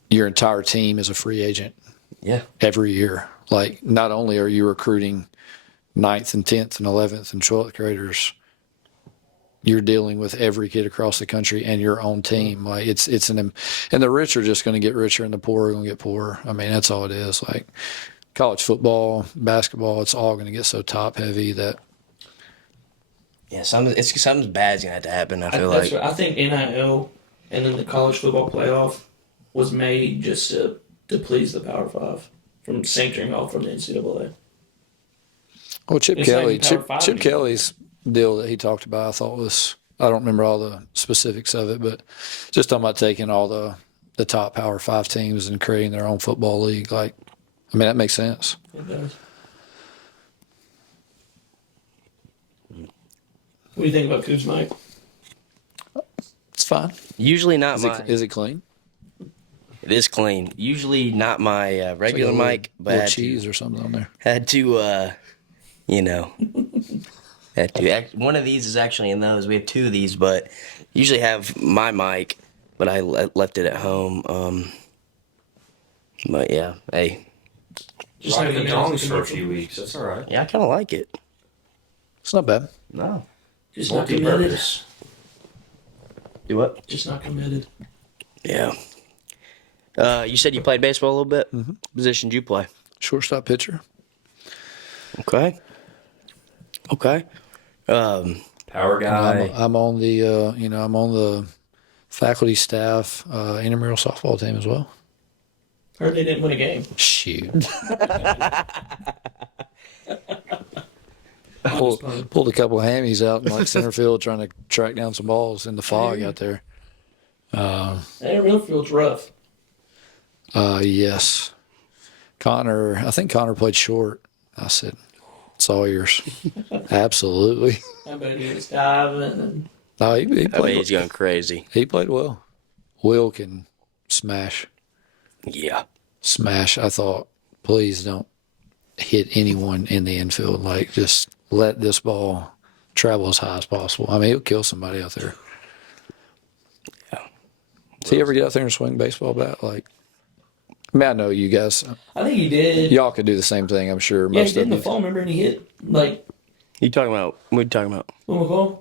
your entire team is a free agent. Yeah. Every year. Like, not only are you recruiting 9th and 10th and 11th and 12th graders, you're dealing with every kid across the country and your own team. Like, and the rich are just going to get richer and the poor are going to get poorer. That's all it is. Like, college football, basketball, it's all going to get so top heavy that. Yeah, something bad's going to have to happen, I feel like. I think NIL and then the college football playoff was made just to please the Power Five from sanctuary off from the NCAA. Well, Chip It's Kelly, like Power Five Chip anymore. Kelly's deal that he talked about, I thought was, I don't remember all the specifics of it, but just talking about taking all the top Power 5 teams and creating their own football league. Like, that makes sense. It does. What do you think about Cougs, Mike? It's fine. Usually not Is mine. it clean? It is clean. Usually not my regular It's like a mic, but little had cheese or something on there. had to, you know, had to. One of these is actually in those. We have two of these, but usually have my mic, but I left it at home. But yeah, hey, Just Rocking like the the dongs music for a commercial. few weeks. That's all right. yeah, I kind of like it. It's not bad. No. Just not committed. Multi-purpose. Do what? Just not committed. Yeah. You said you played baseball a little bit. Mhm. Position did you play? Shortstop pitcher. Okay. Okay. Power guy. I'm on the I'm on the faculty staff intramural softball team as well. Heard they didn't win a game. Shoot. Pulled a couple of hammies out in like center field trying to track down some balls in the fog out there. That real field's rough. Yes. I think Connor played short. I said, it's all yours. Absolutely. I bet he was diving and No, he I mean, played. he's going crazy. He played well. Will can smash. Yeah. Smash. I thought, please don't hit anyone in the infield. Like, just let this ball travel as high as possible. I mean, he'll kill somebody out there. Yeah. Does he ever get out there and swing baseball bat? Like, I mean, I know you guys, I think he did. y'all could do the same thing, I'm sure. Yeah, he Most did in the of you. fall. Remember, and he hit like You talking about? What are you talking about? what McCall,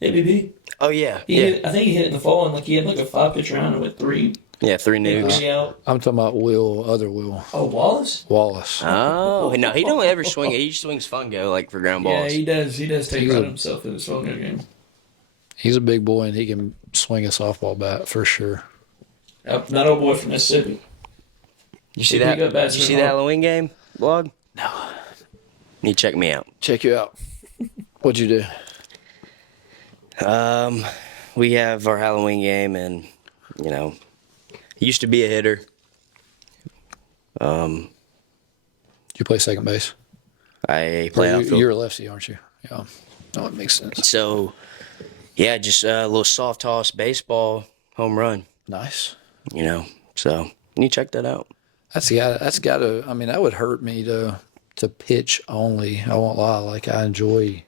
ABB. Oh yeah. He Yeah. hit, I think he hit it in the fall, and like he had like a 5-pitch round and with three Yeah. 3 nukes. out. I'm talking about other Will, Oh, Wallace. Wallace. Oh no, he don't ever swing. He swings fungo like for ground balls. Yeah, he does. He does take He's pride a- of himself in this Falcon game. He's a big boy, and he can swing a softball bat for sure. Yep, that old boy from Mississippi. You see He that? got bad Did you see swing the hard. Halloween game vlog? No. You check me out. Check you out. What'd you do? We have our Halloween game, and you know, he used to be a hitter. Did you play second base? I play outfield. You're a lefty, aren't you? Yeah. No, it makes sense. So, yeah, just a little soft toss baseball home run. Nice. You know, so you check that out. That's got to. I mean, that would hurt me to pitch only. I won't lie. Like, I enjoy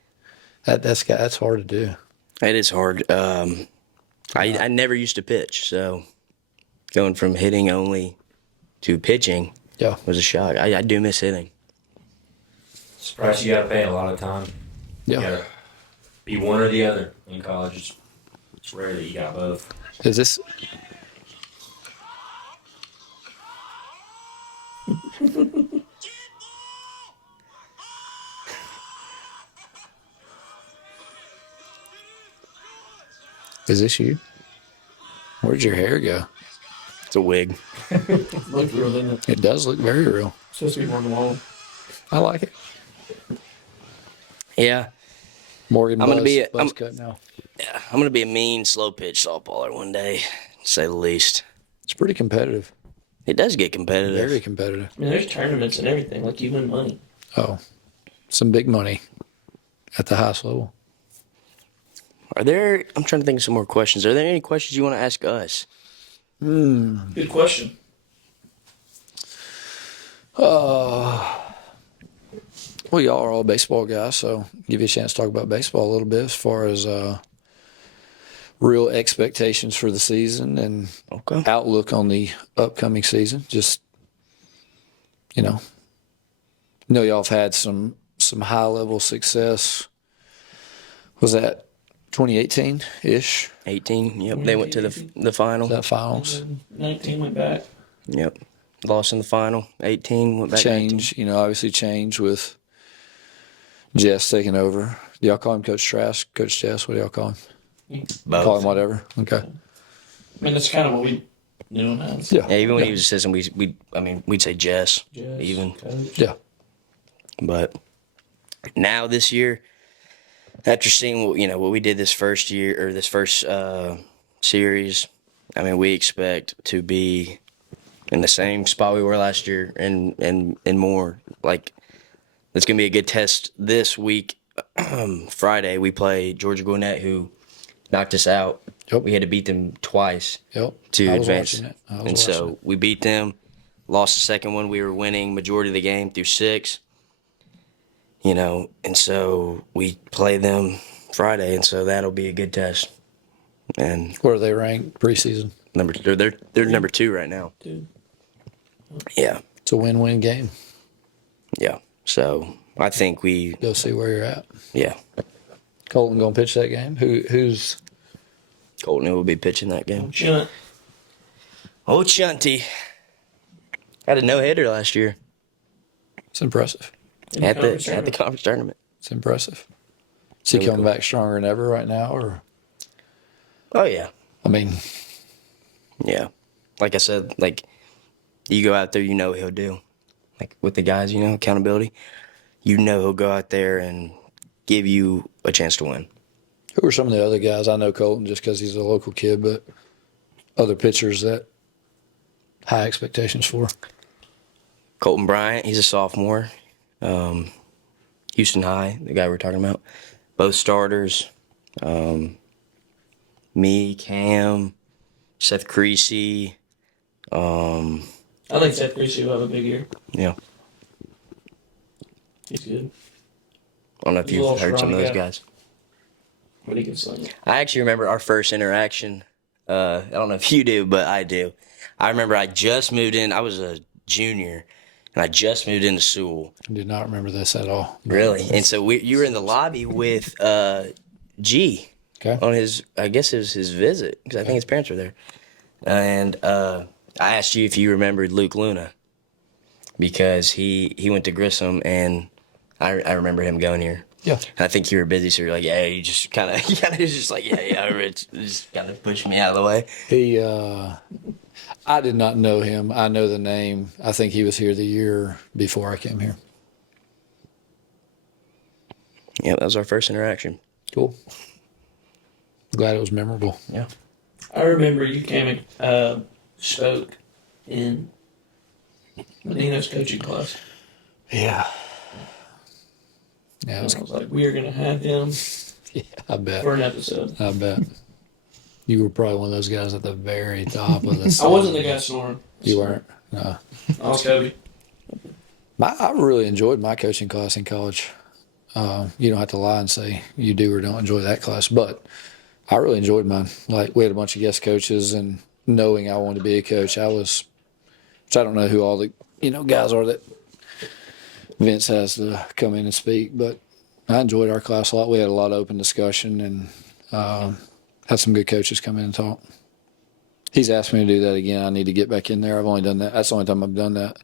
that. That's hard to do. It is hard. I never used to pitch, so going from hitting only to pitching Yeah. was a shock. I do miss hitting. It's a price you got to pay a lot of time. You Yeah. got to be one or the other in college. It's rare that you got both. Is this? Is this you? Where'd your hair go? It's a wig. Looked real, didn't it? It does look very real. Supposed to be more on the wall. I like it. Yeah, Morgan, I'm gonna be a- buzz I'm- cut now. yeah. I'm gonna be a mean, slow pitch softballer one day, to say the least. It's pretty competitive. It does get competitive. Very competitive. I mean, there's tournaments and everything. Like you win money. Oh, some big money at the highest level. Are there? I'm trying to think of some more questions. Are there any questions you want to ask us? Good question. Well, y'all are all baseball guys, so give you a chance to talk about baseball a little bit as far as real expectations for the season and Okay. outlook on the upcoming season. Just, know y'all have had some high level success. Was that 2018 ish? 18. Yep. They went to the final. That finals? And then 19 went back. Yep. Lost in the final. 18 went back. 19. Change, obviously change with Jess taking over. Do y'all call him Coach Trask, Coach Jess? What do y'all call him? Both. Call him whatever. Okay. I mean, that's kind of what we knew him as. Yeah. Yeah, even when he was assistant, we'd say Jess, Jess, even. Coach. Yeah. But now this year, after seeing what we did this first year or this first series, I mean, we expect to be in the same spot we were last year and more. Like, it's gonna be a good test this week. Friday we play Georgia Gwinnett, who knocked us out Yep. We had to beat them twice Yep. to I was advance. watching it. I was And watching so it. we beat them, lost the second one. We were winning majority of the game through 6. And so we play them Friday, and so that'll be a good test. And Where are they ranked preseason? they're number 2 right now. Dude. Yeah, It's a win-win game. yeah. So I think Go see where you're at. yeah, Colton gonna pitch that game. Who's Colton will be pitching that game. Chunt. Oh, Chunty had a no-hitter last year it's impressive. in at conference the tournament. conference tournament. It's impressive. Is he Really coming cool. back stronger than ever right now, or Oh yeah, I mean, yeah. Like I said, like you go out there, what he'll do. Like with the guys, accountability. He'll go out there and give you a chance to win. who are some of the other guys? I know Colton just because he's a local kid, but other pitchers that high expectations for. Colton Bryant, he's a sophomore. Houston High, the guy we're talking about. Both starters. Me, Cam, Seth Creasy. I think Seth Creasy will have a big year. Yeah. He's good. I don't know if He's a you've little heard some of strong those guy. guys. But he can sling it. I actually remember our first interaction. I don't know if you do, but I do. I remember I just moved in. I was a junior, and I just moved into Sewell. I did not remember this at all. Really? And so you were in the lobby with G Okay. on I guess it was his visit, because I think his parents were there. And I asked you if you remembered Luke Luna, because he went to Grissom, and I remember him going here. Yeah. And I think you were busy, so you're like, yeah, you just kind of, was just like, yeah, it's just kind of pushed me out of the way. He, I did not know him. I know the name. I think he was here the year before I came here. Yeah, that was our first interaction. Cool. Glad it was memorable. Yeah. I remember you came and spoke in Medina's coaching class. Yeah. Yeah, And I was like, we are going to have him I bet. for an episode. I bet. You were probably one of those guys at the very top of the. I wasn't the guy snoring. You weren't. No. I was Kobe. I really enjoyed my coaching class in college. You don't have to lie and say you do or don't enjoy that class, but I really enjoyed mine. Like, we had a bunch of guest coaches, and knowing I wanted to be a coach, which I don't know who all the guys are that Vince has to come in and speak, but I enjoyed our class a lot. We had a lot of open discussion, and had some good coaches come in and talk. He's asked me to do that again. I need to get back in there. I've only done that. That's the only time I've done that.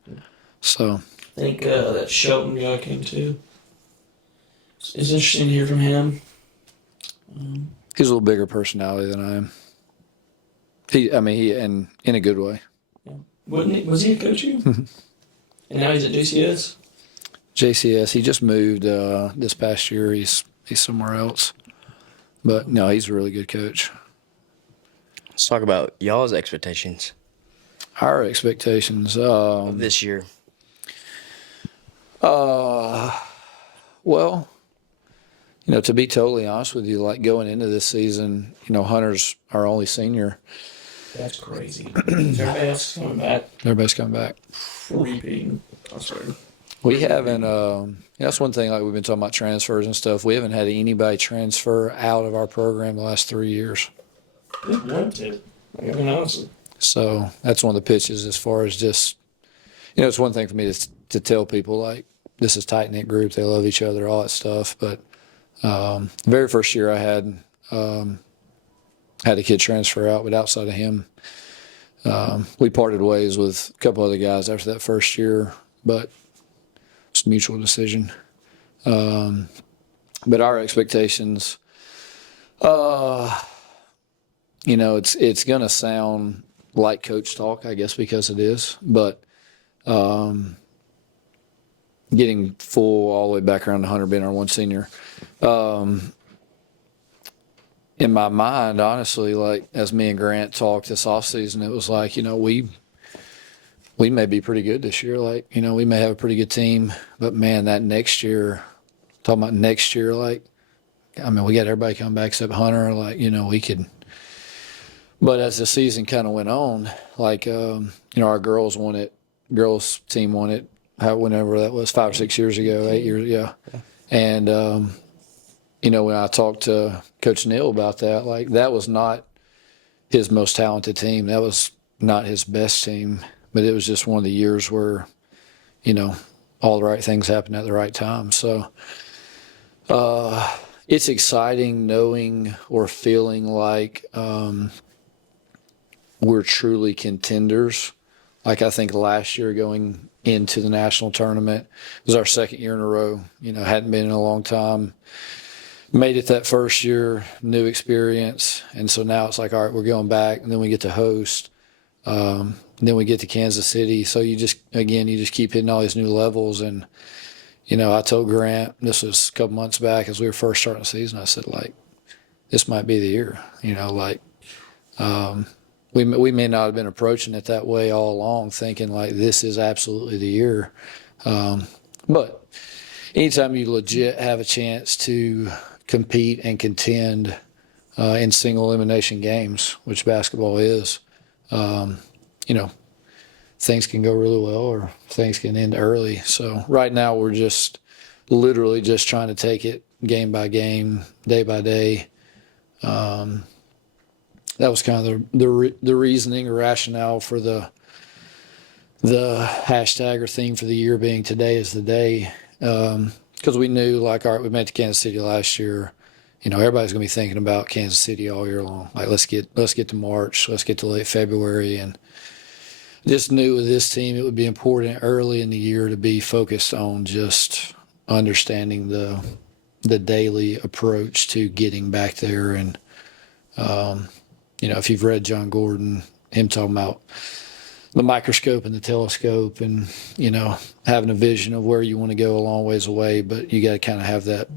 So I think that Shelton guy came too. It's interesting to hear from him. he's a little bigger personality than I am. He and in a good way. Was he a coach here? And now he's at JCS? JCS. He just moved this past year. He's somewhere else. But no, he's a really good coach. Let's talk about y'all's expectations Our expectations. of this year. Well, to be totally honest with you, like going into this season, Hunter's our only senior. That's crazy. Everybody else is coming back. Everybody's coming back. Repeating. I swear. We haven't. That's one thing. Like, we've been talking about transfers and stuff. We haven't had anybody transfer out of our program the last 3 years. We want to. Like, honestly. So that's one of the pitches as far as just, it's one thing for me to tell people, like, this is tight knit group. They love each other, all that stuff. But the very first year I had a kid transfer out, but outside of him, we parted ways with a couple other guys after that first year, but it's a mutual decision. But our expectations, it's going to sound like coach talk, I guess, because it is, but getting full all the way back around to Hunter being our one senior, in my mind, honestly, like, as me and Grant talked this offseason, it was like, we may be pretty good this year. Like, we may have a pretty good team, but man, that next year, talking about next year, like, we got everybody coming back except Hunter. Like, we could But as the season kind of went on, like our girls team won it. Whenever that was 5 or 6 years ago, 8 years, yeah. And when I talked to Coach Neal about that, like that was not his most talented team. That was not his best team, but it was just one of the years where, all the right things happened at the right time. So it's exciting knowing or feeling like we're truly contenders. Like I think last year going into the national tournament was our second year in a row. Hadn't been in a long time. Made it that first year, new experience. And so now it's like, all right, we're going back, and then we get to host. Then we get to Kansas City. So you just keep hitting all these new levels. And, I told Grant, this was a couple months back as we were first starting the season, I said, like, this might be the year. We may not have been approaching it that way all along, thinking like this is absolutely the year. But anytime you legit have a chance to compete and contend in single elimination games, which basketball is, things can go really well or things can end early. So right now we're just literally just trying to take it game by game, day by day. That was kind of the reasoning or rationale for the hashtag or theme for the year being today is the day. Because we knew, like, all right, we made it to Kansas City last year. Everybody's going to be thinking about Kansas City all year long. Like, let's get to March, let's get to late February, and just knew with this team it would be important early in the year to be focused on just understanding the daily approach to getting back there. And if you've read John Gordon, him talking about the microscope and the telescope and, having a vision of where you want to go a long ways away, but you got to kind of have that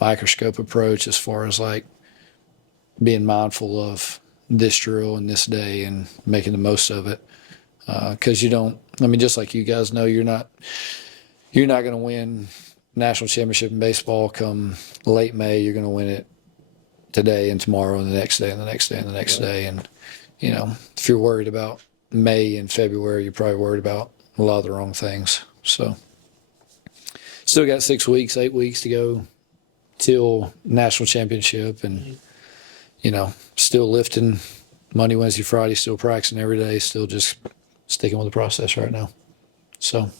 microscope approach as far as like being mindful of this drill and this day and making the most of it. Because just like you guys know, you're not going to win national championship in baseball come late May. You're going to win it today and tomorrow and the next day and the next day and the next day. And, if you're worried about May and February, you're probably worried about a lot of the wrong things. So still got 6 weeks, 8 weeks to go till national championship and, still lifting Monday, Wednesday, Friday, still practicing every day, still just sticking with the process right now. So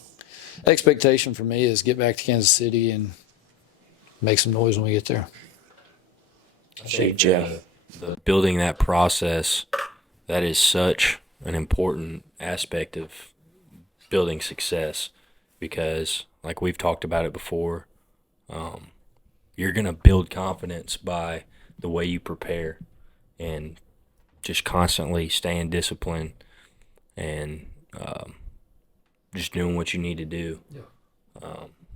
expectation for me is get back to Kansas City and make some noise when we get there. I think the building that process, that is such an important aspect of building success because, like we've talked about it before, you're going to build confidence by the way you prepare and just constantly staying disciplined and just doing what you need to do. Yeah.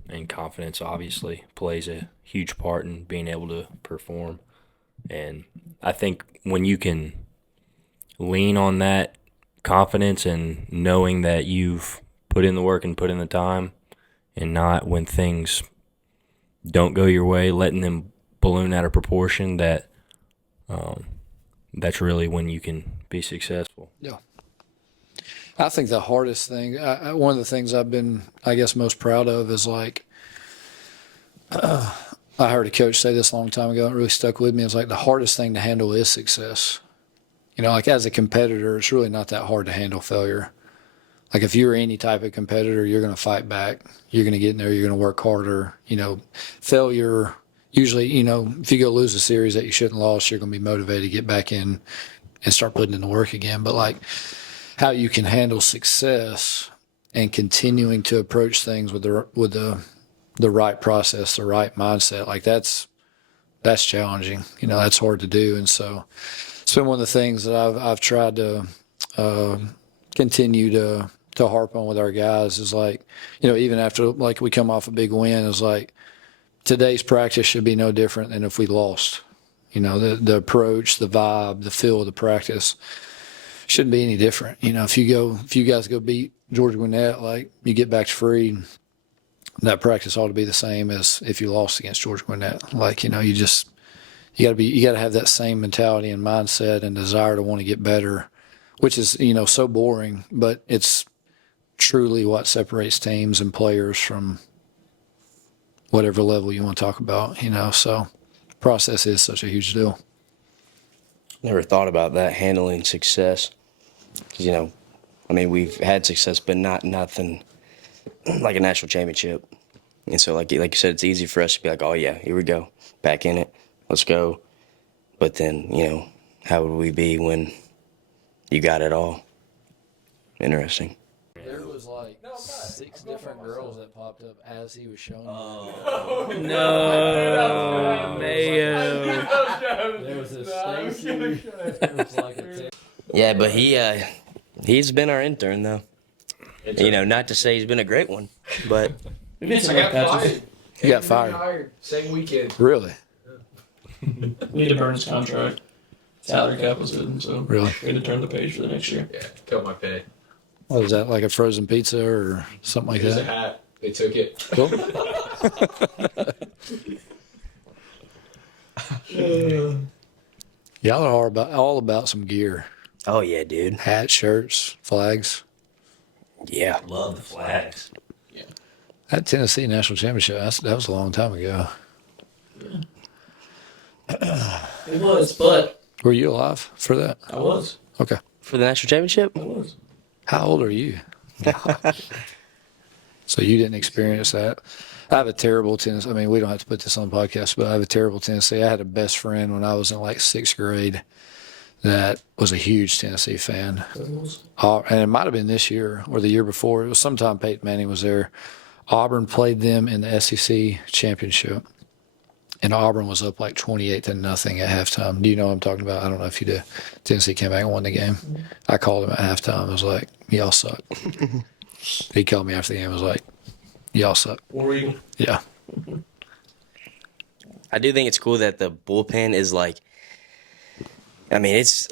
And confidence obviously plays a huge part in being able to perform. And I think when you can lean on that confidence and knowing that you've put in the work and put in the time and not when things don't go your way, letting them balloon out of proportion, that's really when you can be successful. Yeah. I think the hardest thing, one of the things I've been, I guess, most proud of is like, I heard a coach say this a long time ago, and it really stuck with me. It's like the hardest thing to handle is success. Like as a competitor, it's really not that hard to handle failure. Like if you're any type of competitor, you're going to fight back. You're going to get in there. You're going to work harder. Failure, usually, if you go lose a series that you shouldn't have lost, you're going to be motivated to get back in and start putting in the work again. But like how you can handle success and continuing to approach things with the right process, the right mindset, like that's challenging. That's hard to do. And so it's been one of the things that I've tried to continue to harp on with our guys is like, even after like we come off a big win, is like today's practice should be no different than if we lost. The approach, the vibe, the feel of the practice shouldn't be any different. If you guys go beat Georgia Gwinnett, like you get back to free, that practice ought to be the same as if you lost against Georgia Gwinnett. Like, you you got to have that same mentality and mindset and desire to want to get better, which is, so boring, but it's truly what separates teams and players from whatever level you want to talk about, so process is such a huge deal. Never thought about that, handling success. 'Cause, we've had success, but nothing like a national championship. And so, like you said, it's easy for us to be like, oh, yeah, here we go. Back in it. Let's go. But then, how would we be when you got it all? Interesting. There was like 6 different girls that popped up as he was showing No, Mayo. There was a Stacy. There was like a Yeah, but he's been our intern, though. Not to say he's been a great one, but We've been some I rough got patches. fired. You got fired. Hired same weekend. Really? We need to burn his contract. Salary cap was hidden, so Really? we had to turn the page for the next year. Yeah, killed my pay. What was that, like a frozen pizza or something like It was a that? hat. They took it. Cool. Y'all are all about some gear. oh, yeah, dude. Hats, shirts, flags. Yeah. Love the flags. That Tennessee National Championship, that was a long time ago. It was, but Were you alive for that? I was. Okay. For the national championship? I was. How old are you? So you didn't experience that. I have a terrible Tennessee. I mean, we don't have to put this on the podcast, but I have a terrible Tennessee. I had a best friend when I was in like 6th grade that was a huge Tennessee fan. And it might have been this year or the year before. It was sometime Peyton Manning was there. Auburn played them in the SEC championship. And Auburn was up like 28-0 at halftime. Do you know what I'm talking about? I don't know if you do. Tennessee came back and won the game. I called him at halftime. I was like, y'all suck. He called me after the game. I was like, y'all suck. War Eagle. Yeah. I do think it's cool that the bullpen is like, it's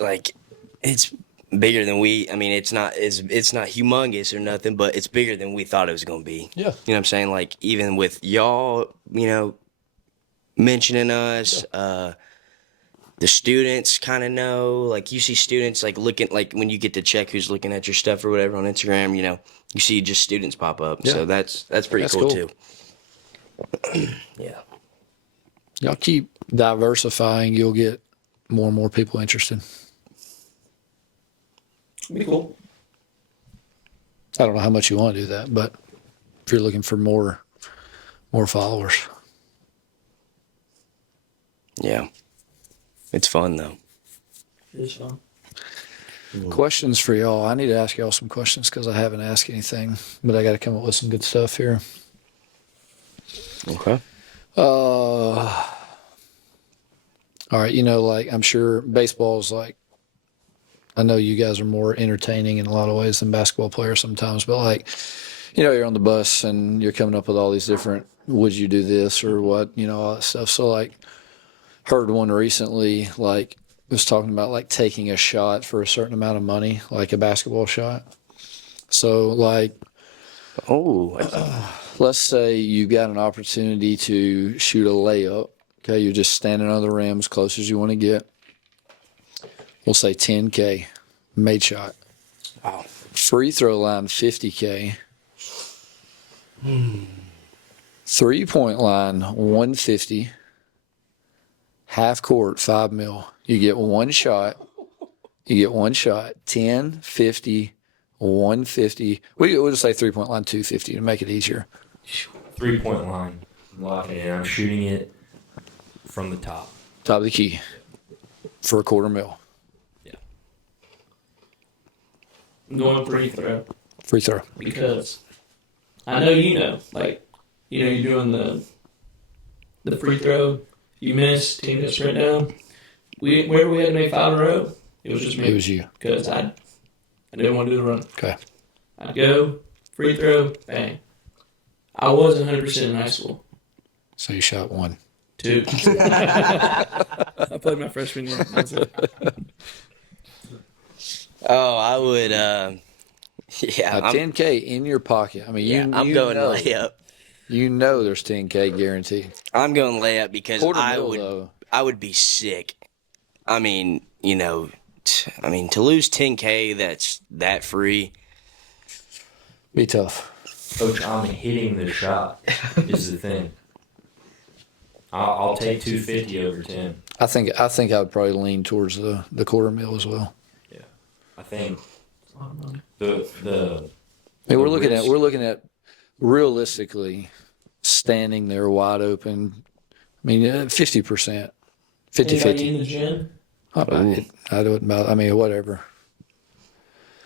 bigger than it's not humongous or nothing, but it's bigger than we thought it was going to be. Yeah. You know what I'm saying? Like, even with y'all, mentioning us, the students kind of know, like, you see students like looking, like when you get to check who's looking at your stuff or whatever on Instagram, you see just students pop up. Yeah. So that's pretty That's cool cool. too. Yeah. Y'all keep diversifying. You'll get more and more people interested. Be cool. I don't know how much you want to do that, but if you're looking for more followers. Yeah. It's fun though. It is fun. Questions for y'all. I need to ask y'all some questions because I haven't asked anything, but I got to come up with some good stuff here. Okay. All right. Like I'm sure baseball is like, I know you guys are more entertaining in a lot of ways than basketball players sometimes, but like, you're on the bus and you're coming up with all these different, would you do this or what, all that stuff. So like, heard one recently, like, was talking about like taking a shot for a certain amount of money, like a basketball shot. So like, let's say you got an opportunity to shoot a layup. Okay, you're just standing on the rim as close as you want to get. We'll say 10K, made shot. Wow. Free throw line 50K. 3-point line 150. Half court, 5 mil. You get one shot. 10, 50, 150. We'll just say 3-point line 250 to make it easier. 3-point line. Locking it in. I'm shooting it from the top. Top of the key for a $250,000. Yeah. I'm going free throw Free throw. because I know like, you're doing the free throw. You miss, team gets right down. Wherever we had to make 5 in a row, it was just me. It was you. Because I didn't want to do the run. Okay. I'd go, free throw, bang. I was 100% in high school. So you shot 1. 2. I played my freshman year. That's it. Oh, I would, A 10K in your pocket. I mean, I'm going layup. You know there's 10K guaranteed. I'm going layup because $250,000 though. I would be sick. I mean, to lose 10K that's that free. Be tough. Coach, I'm hitting the shot is the thing. I'll take 250 over 10. I think I would probably lean towards the quarter mil as well. Yeah, I think the I mean, we're risk- looking at realistically standing there wide open. I mean, 50%, 50-50. Anybody in the gym? I mean, whatever.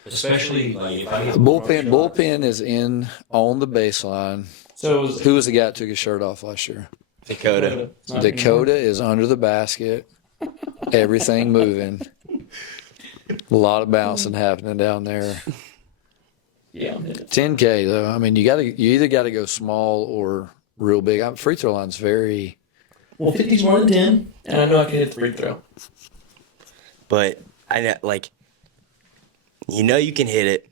especially like if I get Bullpen is in on the baseline. So it was Who was the guy that took his shirt off last year? Dakota. Not Dakota is under the basket. Everything moving. A lot of bouncing happening down there. Yeah, I'm hitting. 10K though. I mean, you either got to go small or real big. Free throw line's very. Well, 50's more than 10, and I know I can hit the free throw. But I know, like, you can hit it,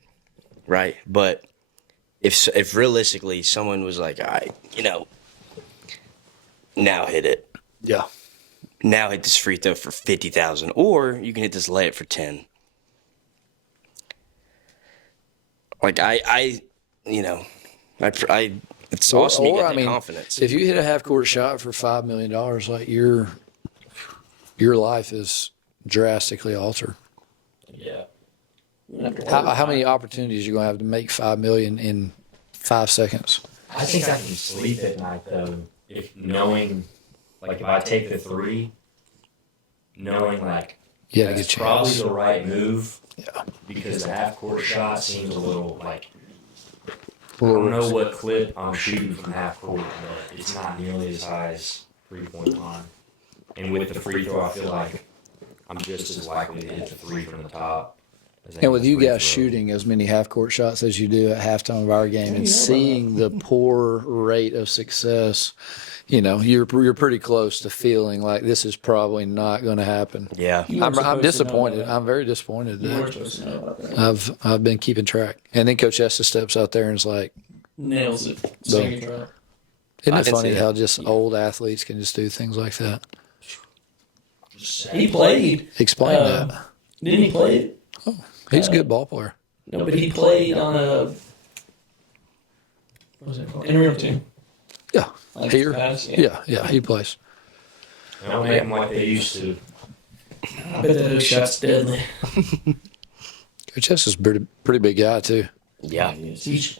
right? But if realistically someone was like, all right, now hit it. Yeah. Now hit this free throw for 50,000, or you can hit this layup for 10. Like it's awesome. You get that confidence. If you hit a half court shot for $5 million, like your life is drastically altered. yeah. How many opportunities are you gonna have to make $5 million in 5 seconds? I think I can sleep at night though, if knowing, like if I take the 3, knowing like You had a that's good probably chance. the right move. Yeah. Because the half court shot seems a little like I don't know what clip I'm shooting from half court, but it's not nearly as high as 3-point line. And with the free throw, I feel like I'm just as likely to hit the 3 from the top. And with you guys shooting as many half court shots as you do at halftime of our game and seeing the poor rate of success, you're pretty close to feeling like this is probably not going to happen. Yeah. You weren't I'm supposed to know disappointed. about that. I'm very disappointed. You weren't That supposed to know about that. I've been keeping track. And then Coach Estes steps out there and is like, Nails it. Second try. isn't I it didn't funny see how that. just old athletes can just do things like that? He played. Explain Uh, that. Didn't he play? He's a good ball player. No, but he played on a. What was it called? Interim team. Yeah. Like Here? pass, Yeah, he plays. They don't make them like they used to. I bet that hook shot's deadly. Coach Estes is a pretty big guy, too. Yeah. He's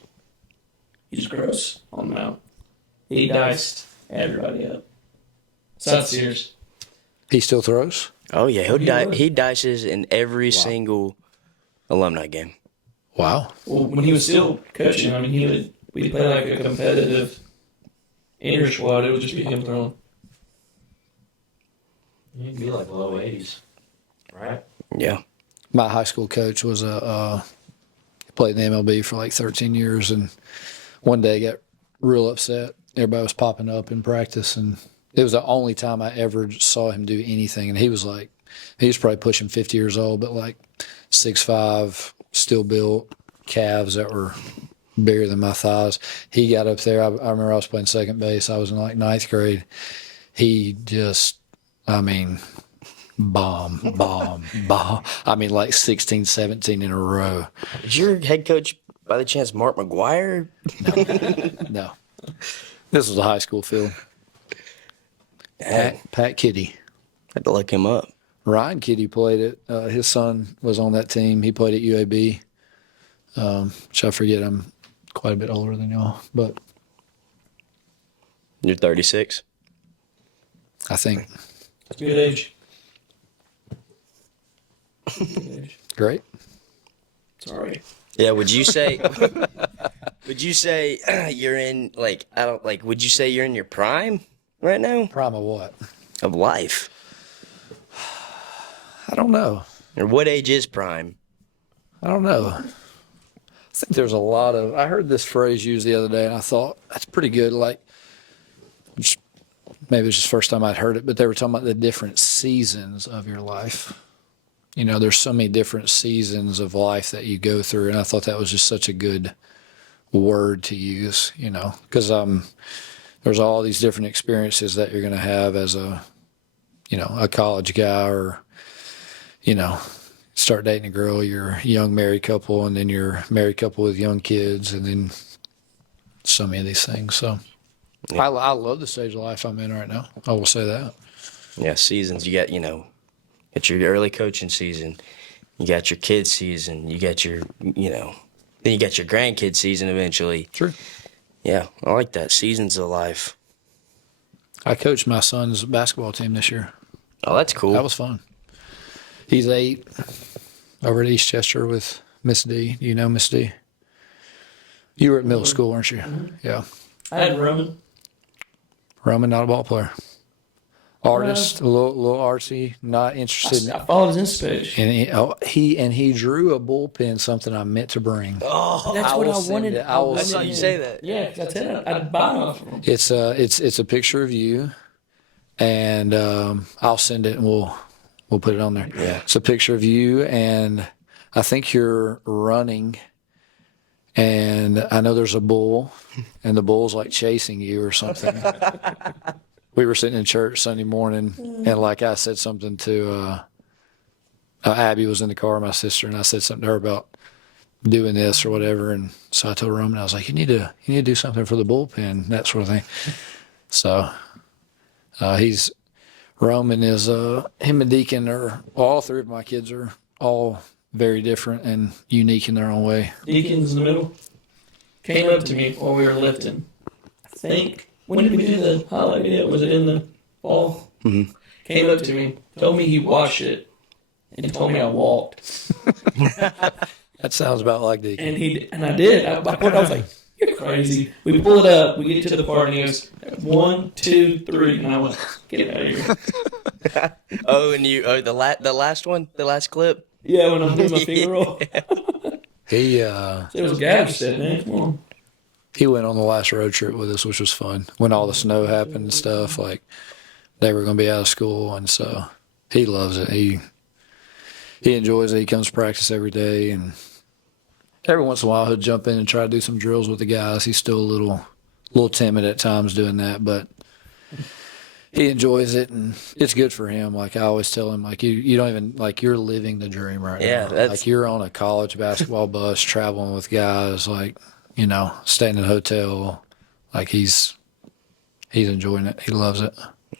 gross on the mount. He diced everybody up. Sounds serious. He still throws? Oh yeah, He would. he dices in every single alumni game. Wow. Well, when he was still coaching, I mean, we'd play like a competitive inter squad. It would just be him throwing. You'd be like low 80s, right? Yeah. My high school coach was played in the MLB for like 13 years, and one day got real upset. Everybody was popping up in practice, and it was the only time I ever saw him do anything. And he was probably pushing 50 years old, but like 6'5", still built, calves that were bigger than my thighs. He got up there. I remember I was playing second base. I was in like 9th grade. He just, bomb. I mean, like 16, 17 in a row. Is your head coach by the chance Mark McGuire? No. This was a high school field. Dang, Pat Kitty. had to look him up. Ryan Kitty played it. His son was on that team. He played at UAB. Which I forget, I'm quite a bit older than y'all. But You're 36. I think Good age. Good age. great. Sorry. Yeah. Would you say? You're in would you say you're in your prime right now Prime of what? of life? I don't know. Or what age is prime? I don't know. I think there's a lot of. I heard this phrase used the other day, and I thought that's pretty good. Like, which maybe it's just the first time I'd heard it, but they were talking about the different seasons of your life. There's so many different seasons of life that you go through, and I thought that was just such a good word to use. Because there's all these different experiences that you're going to have as a a college guy or, start dating a girl, you're a young married couple, and then you're a married couple with young kids, and then so many of these things. So I love the stage of life I'm in right now. I will say that. Yeah, seasons. You got, it's your early coaching season. You got your kids season. You got your, then you got your grandkid season eventually. True. Yeah, I like that. Seasons of life. I coached my son's basketball team this year. Oh, that's cool. That was fun. He's 8 over at East Chester with Miss D. Do you know Miss D? You were at middle school, weren't you? Mm-hmm. Yeah. I had Roman. Roman, not a ball player. Artist, a little artsy, not interested. I followed his Insta page. And he drew a bullpen, something I meant to bring. Oh, That's what I wanted. I saw you say that. Yeah, because I said I'd buy one from him. It's a picture of you, and I'll send it and we'll put it on there. Yeah. It's a picture of you, and I think you're running, and I know there's a bull, and the bull's like chasing you or something. We were sitting in church Sunday morning, and like I said something to Abby was in the car, my sister, and I said something to her about doing this or whatever, and so I told Roman, I was like, you need to do something for the bullpen, that sort of thing. So Roman is him and Deacon are all 3 of my kids are all very different and unique in their own way. Deacon's in the middle. Came up to me while we were lifting. I think. When did we do the highlight video? Was it in the fall? Mm-hmm. Came up to me, told me he watched it, and told me I walked. That sounds about like Deacon. And I did. I was like, you're crazy. We pull it up. We get to the part, and he goes, 1, 2, 3, and I went, get out of here. The last one, the last clip. Yeah, when I'm doing my finger roll. It was a gouge set, man. Come on. He went on the last road trip with us, which was fun. When all the snow happened and stuff, like they were going to be out of school, and so he loves it. He enjoys it. He comes to practice every day, and every once in a while he'll jump in and try to do some drills with the guys. He's still a little timid at times doing that, but he enjoys it, and it's good for him. Like I always tell him, like you don't even like you're living the dream right now. Like you're on a college basketball bus traveling with guys, like. Staying in a hotel, like he's enjoying it. He loves it.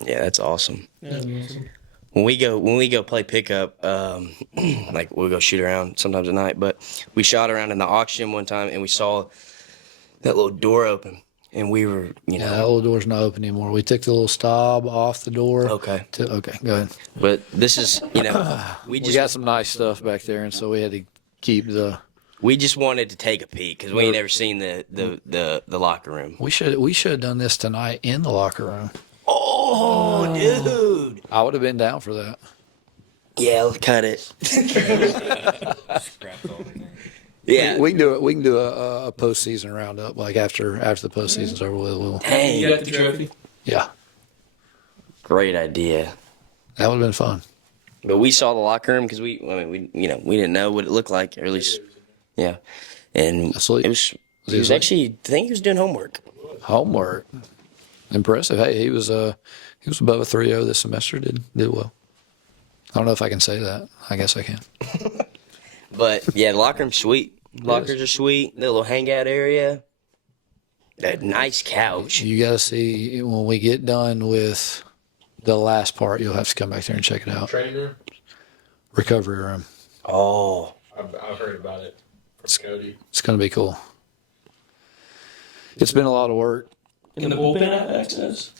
Yeah, that's awesome. That's awesome. When we go play pickup, like we'll go shoot around sometimes at night. But we shot around in the auction one time, and we saw that little door open, and we were, Yeah, that little door's not open anymore. We took the little stop off the door. Okay. Okay, go ahead. But this is, we got some nice stuff back there, and so we had to keep the. We just wanted to take a peek because we ain't never seen the locker room. We should have done this tonight in the locker room. Oh, dude! I would have been down for that. Yeah, let's cut it. Yeah, we can do it. We can do a postseason roundup, like after the postseason's over with. We'll. Dang. You got the trophy? Yeah, great idea. that would have been fun. But we saw the locker room because we didn't know what it looked like, or at least, yeah. And Asleep. he was actually, I think he was doing homework. Homework. Impressive. Hey, he was above a 3.0 this semester. Did well. I don't know if I can say that. I guess I can. But yeah, the locker room's sweet. Lockers are sweet. The little hangout area. That nice couch. You got to see when we get done with the last part. You'll have to come back there and check it out. Training room. Recovery room. Oh, I've heard about it from Cody. It's going to be cool. It's been a lot of work. In the bullpen access?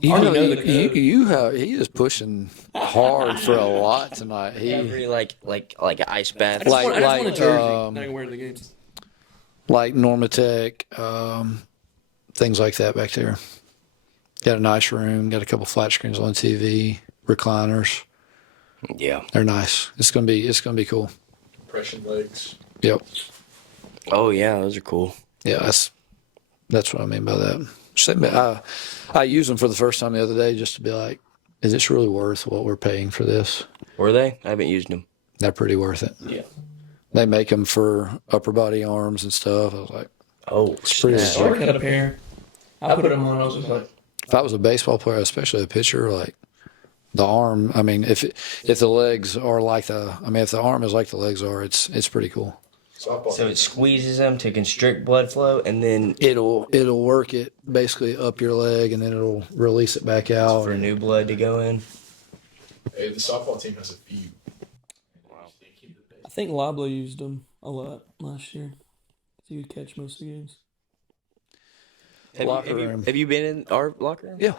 You already know, know the code. he is pushing hard for a lot tonight. every like an ice bath. I just want a jersey. um, that I can wear to the games. like Normatec, things like that back there. Got a nice room. Got a couple flat screens on TV, recliners. Yeah. They're nice. It's gonna be cool. Compression legs. Yep. Oh yeah, those are cool. Yeah, that's what I mean by that. I used them for the first time the other day just to be like, is this really worth what we're paying for this? Were they? I haven't used them. They're pretty worth it. Yeah. They make them for upper body arms and stuff. I was like, Oh, it's pretty snap. Stark had a pair. I put them on. I was just like, if I was a baseball player, especially a pitcher, like the arm. I mean, if the legs are like if the arm is like the legs are, it's pretty cool. So it squeezes them to constrict blood flow, and then It'll work it basically up your leg, and then it'll release it back out. for new blood to go in. Hey, the softball team has a few. I think Lablo used them a lot last year. He would catch most of the games. Have you been in our locker room? Yeah.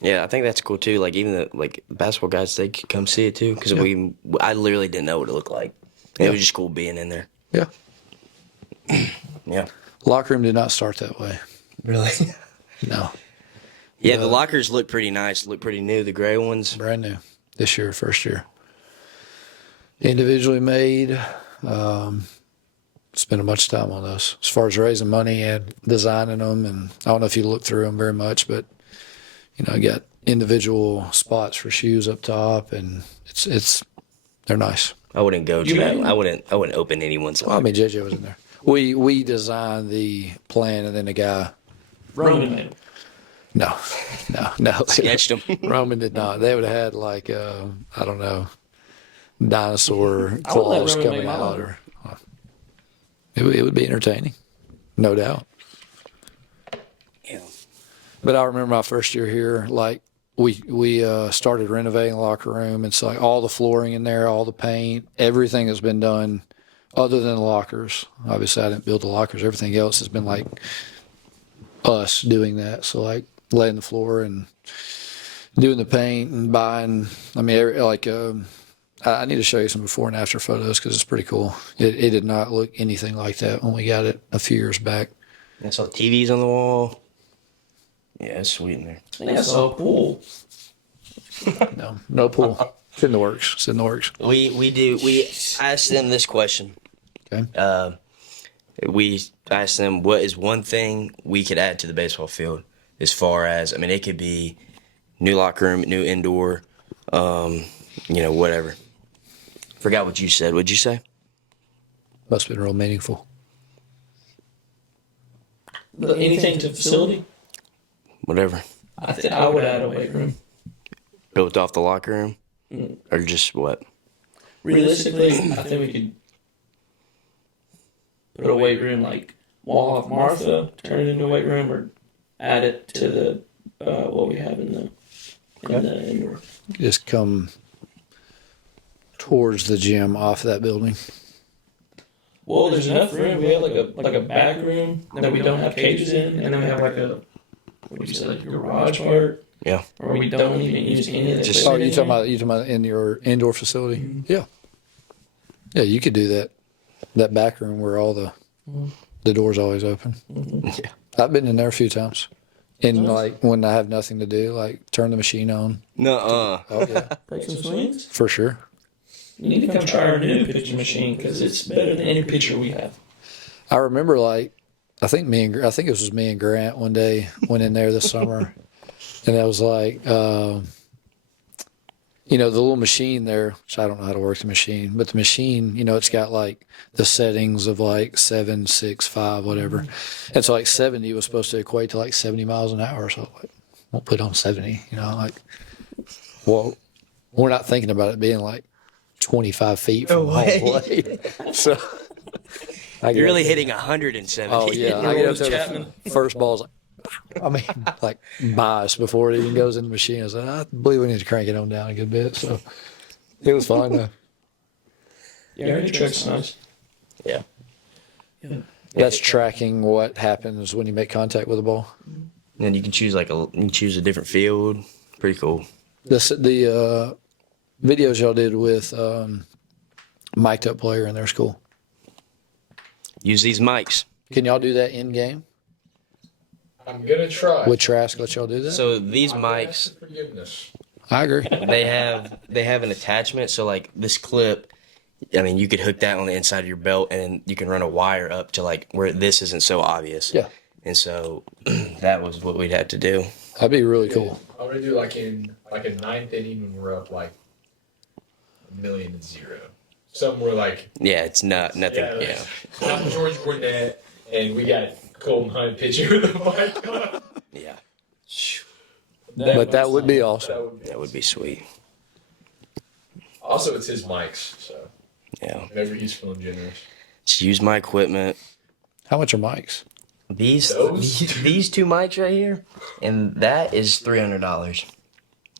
Yeah, I think that's cool too. Like even the basketball guys, they could come see it too because Yeah. I literally didn't know what it looked like. It was just cool being in there. Yeah. Yeah. Locker room did not start that way. Really? No. Yeah, the lockers look pretty nice. Look pretty new. The gray ones. Brand new this year, first year. Individually made. Spending much time on those as far as raising money and designing them. And I don't know if you look through them very much, but I got individual spots for shoes up top, and they're nice. I wouldn't go to that. I wouldn't open anyone's Well, I locker. mean, JJ was in there. We designed the plan, and then the guy. Roman made them. No. Sketched them. Roman did not. They would have had like I don't know, dinosaur I would let claws Roman coming make my out, locker. or it would be entertaining, no doubt. Yeah. But I remember my first year here, like we started renovating the locker room. It's like all the flooring in there, all the paint, everything has been done other than the lockers. Obviously, I didn't build the lockers. Everything else has been like us doing that. So like laying the floor and doing the paint and buying. I mean, I need to show you some before and after photos because it's pretty cool. It did not look anything like that when we got it a few years back. I saw TVs on the wall. Yeah, it's sweet in there. I think I saw a pool. No pool. It's in the works. It's in the works. We asked them this question. Okay. We asked them what is one thing we could add to the baseball field as far as, I mean, it could be new locker room, new indoor, whatever. Forgot what you said. What'd you say? Must have been real meaningful. Anything to facility? Whatever. I think I would add a weight room. Built off the locker room? Or just what? Realistically, I think we could put a weight room like wall off Martha, turn it into a weight room, or add it to the what we have in the indoor. Just come towards the gym off that building. Well, there's enough room. We have like a back room that we don't have cages in, and then we have like a what do you say, like a garage part. Yeah. Or we don't even use any of the Just- equipment You in talking about in your indoor facility? Mm-hmm. Yeah. Yeah, you could do that. That back room where all the doors always open. Mm-hmm. Yeah. I've been in there a few times. And like when I have nothing to do, like turn the machine on. Nuh-uh. Oh yeah, Take some swings. for sure. You need to come try our new pitching machine because it's better than any pitcher we have. I remember like I think it was me and Grant one day went in there this summer, and I was like, the little machine there, which I don't know how to work the machine, but the machine, it's got like the settings of like 7, 6, 5, whatever. And so like 70 was supposed to equate to like 70 miles an hour. So like, we'll put on 70, well, we're not thinking about it being like 25 feet from home plate. So You're really hitting 170. Oh yeah, I get up there, the first ball's like bias before it even goes in the machine. I was like, I believe we need to crank it on down a good bit. So it was fine though. Yeah, your truck's nice. Yeah. That's tracking what happens when you make contact with the ball. And you can choose a different field. Pretty cool. The videos y'all did with mic'd up player in their school. Use these mics. Can y'all do that in game? I'm gonna try. With Trask, let y'all do that? So these mics, Forgiveness. I agree. they have an attachment. So like this clip, I mean, you could hook that on the inside of your belt, and you can run a wire up to like where this isn't so obvious. Yeah. And so that was what we'd have to do. That'd be really cool. I'm gonna do like in a ninth inning when we're up like 1,000,000-0. Somewhere like Yeah, it's nothing. Yeah. I'm George Gwinnett, and we got Colton Hunt pitching with the mic on. Yeah. But that would be awesome. That would be sweet. Also, it's his mics, so Yeah. whenever he's feeling generous. Just use my equipment. How much are mics? These Those? these two mics right here, and that is $300.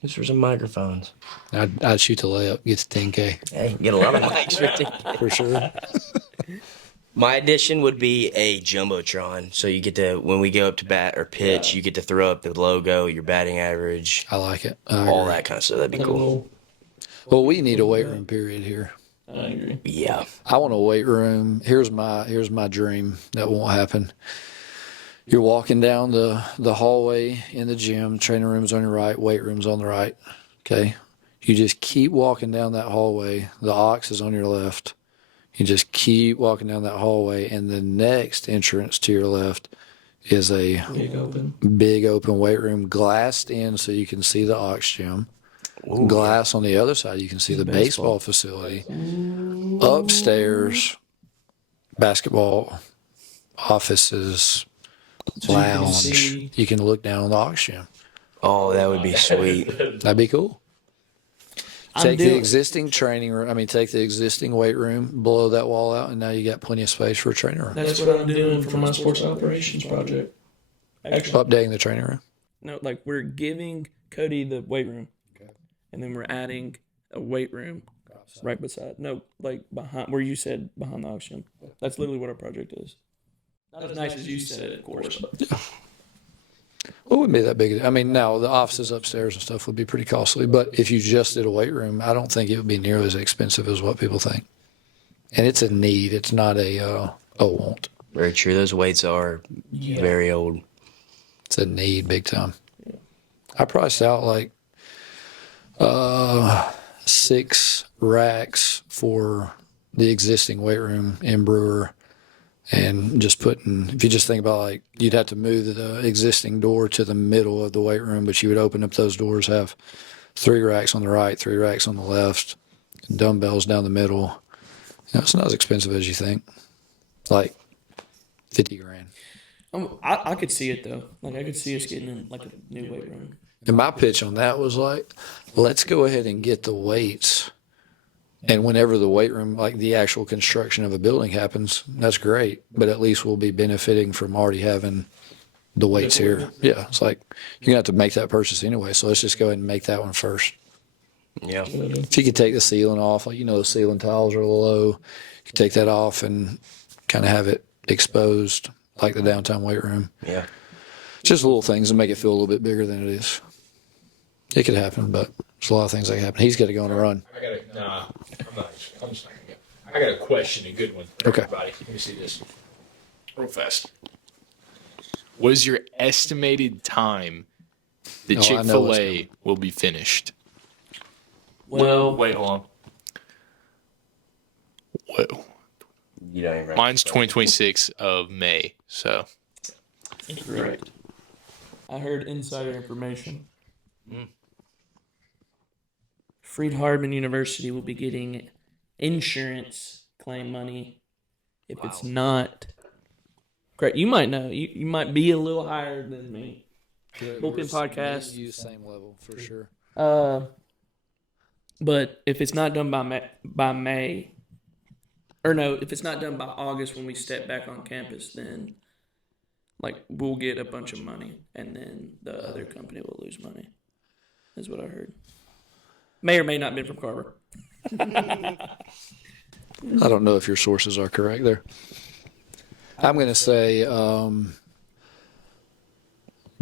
Just for some microphones. I'd shoot the layup, get to 10K Hey, you get a lot of mics for $10. for sure. My addition would be a jumbotron, so you get to when we go up to bat or pitch, you get to throw up the logo, your batting average, I like it. all that kind of stuff. That'd be cool. Well, we need a weight room period here. I agree. Yeah. I want a weight room. Here's my dream. That won't happen. You're walking down the hallway in the gym. Training room's on your right. Weight room's on the right. Okay. You just keep walking down that hallway. The aux is on your left. You just keep walking down that hallway, and the next entrance to your left is a big open weight room, glassed in so you can see the aux gym. Ooh. Glass on the other side, you can see the baseball facility. Upstairs, basketball, offices, lounge. You can look down on the aux gym. Oh, that would be sweet. That'd be cool. Take the existing training room. Take the existing weight room, blow that wall out, and now you got plenty of space for a training room. That's what I'm doing for my sports operations project. Actually, Updating the training room. no, like we're giving Cody the weight room, and then we're adding a weight room right beside. No, like behind where you said behind the auction. That's literally what our project is. Not as nice as you said it, of course. But. Well, it wouldn't be that big. Now the offices upstairs and stuff would be pretty costly, but if you just did a weight room, I don't think it would be nearly as expensive as what people think. And it's a need. It's not a want. Very true. Those weights are very old. It's a need, big time. I priced out like 6 racks for the existing weight room in Brewer. And just if you just think about like, you'd have to move the existing door to the middle of the weight room, but you would open up those doors, have 3 racks on the right, 3 racks on the left, dumbbells down the middle. It's not as expensive as you think. Like $50,000. I could see it though. Like I could see us getting in like a new weight room. And my pitch on that was like, let's go ahead and get the weights. And whenever the weight room, like the actual construction of a building happens, that's great. But at least we'll be benefiting from already having the weights here. Yeah, it's like you're going to have to make that purchase anyway. So let's just go ahead and make that one first. Yeah. If you could take the ceiling off, like, the ceiling tiles are a little low. You could take that off and kind of have it exposed like the downtown weight room. Yeah. Just little things to make it feel a little bit bigger than it is. It could happen, but there's a lot of things that can happen. He's got to go on a run. I got a question, a good one for Okay. everybody. Let me see this real fast. What is your estimated time that Oh, I know what's Chick-fil-A will be finished? Well, Wait, hold on. Whoa. You don't even Mine's 2026 of May, so correct. I heard insider information. Freed-Hardeman University will be getting insurance claim money if it's not. Correct. You might know. You might be a little higher than me. Bullpen podcast. Same level for sure. But if it's not done by May, or no, if it's not done by August when we step back on campus, then like we'll get a bunch of money, and then the other company will lose money. Is what I heard. May or may not have been from Carver. I don't know if your sources are correct there. I'm going to say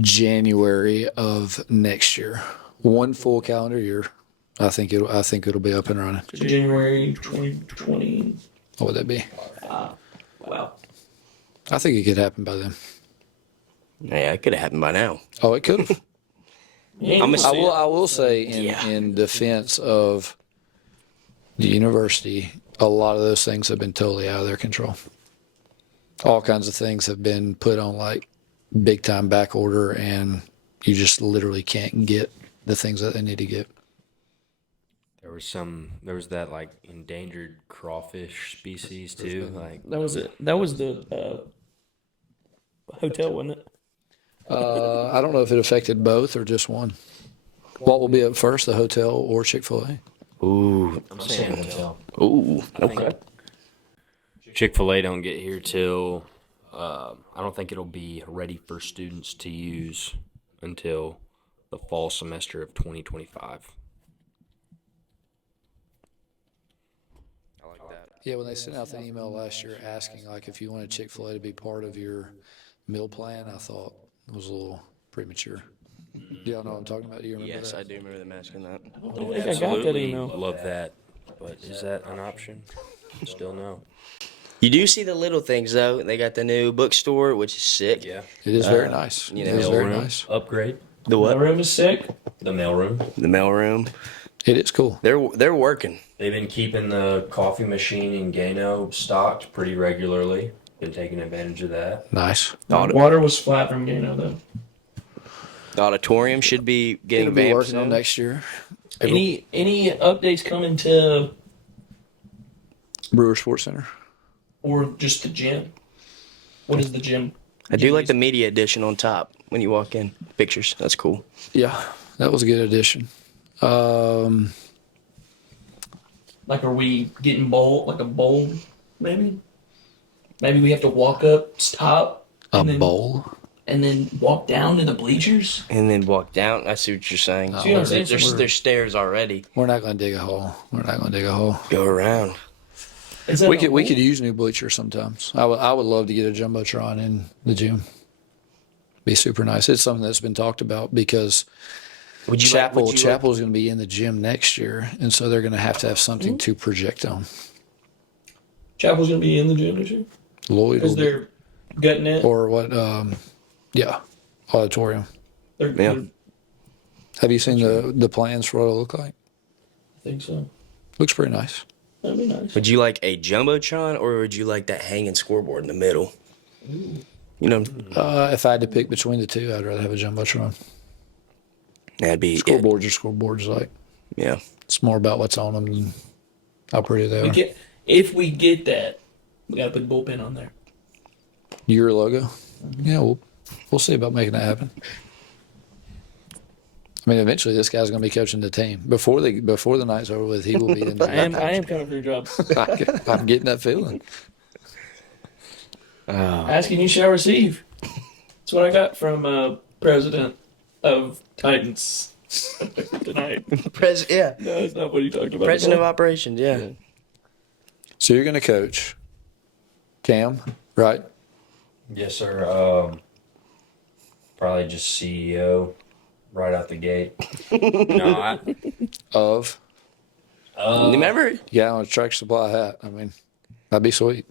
January of next year. 1 full calendar year. I think it'll be up and running. January 2020. What would that be? Wow. I think it could happen by then. Yeah, it could have happened by now. Oh, it could have. I will say Yeah. in defense of the university, a lot of those things have been totally out of their control. All kinds of things have been put on like big time back order, and you just literally can't get the things that they need to get. There was that like endangered crawfish species too. Like That was it. That was the hotel, wasn't it? I don't know if it affected both or just one. What will be up first, the hotel or Chick-fil-A? Ooh, I'm saying hotel. ooh, okay. Chick-fil-A don't get here till I don't think it'll be ready for students to use until the fall semester of 2025. I like that. Yeah, when they sent out the email last year asking, like, if you wanted Chick-fil-A to be part of your meal plan, I thought it was a little premature. Do y'all know what I'm talking about? Do you remember Yes, that? I do remember them asking that. I don't think I got that email. Love that. But is that an option? Still no. You do see the little things though. They got the new bookstore, which is sick. Yeah. It is very nice. you It know, is very Mailroom nice. upgrade. The My what? room is sick. The mailroom. The mailroom. It is cool. They're working. They've been keeping the coffee machine in Gano stocked pretty regularly. Been taking advantage of that. Nice. Water was flat from Gano though. The auditorium should be getting It'll be vamped working on soon. next year. Any updates coming to Brewer Sports Center. or just the gym? What is the gym? I do like the media edition on top when you walk in. Pictures. That's cool. Yeah, that was a good addition. Like, are we getting bowl like a bowl? Maybe. Maybe we have to walk up, stop, A and then, bowl. and then walk down to the bleachers. And then walk down. I see what you're saying. No, See what I'm saying? There's stairs already. We're not going to dig a hole. We're not going to dig a hole. Go around. Is that We a could bowl? use new bleachers sometimes. I would love to get a jumbotron in the gym. Be super nice. It's something that's been talked about because Would you Chapel's going to be in the gym next year, and so they're going to have something to project on. Chapel's gonna be in the gym this year Lloyd because will be, they're gutting it. or what? Yeah, auditorium. They're, Yeah. they're- Have you seen the plans for what it'll look like? I think so. Looks pretty nice. That'd be nice. Would you like a jumbotron or would you like that hanging scoreboard in the middle? You know, If I had to pick between the two, I'd rather have a jumbotron. that'd be Scoreboards are scoreboards. Like, Yeah. it's more about what's on them than how pretty they are. If we get that, we gotta put bullpen on there. Your logo. Yeah, we'll see about making that happen. I mean, eventually this guy's going to be coaching the team. Before the night's over with, he will be in the I am coming for your job. I'm getting that feeling. Asking you shall receive. That's what I got from president of Titans tonight. Yeah. No, it's not what you talked about. President of operations, yeah. So you're going to coach Cam, right? Yes, sir. Probably just CEO right out the gate. No, Of Remember? yeah, on a Tractor Supply hat. I mean, that'd be sweet.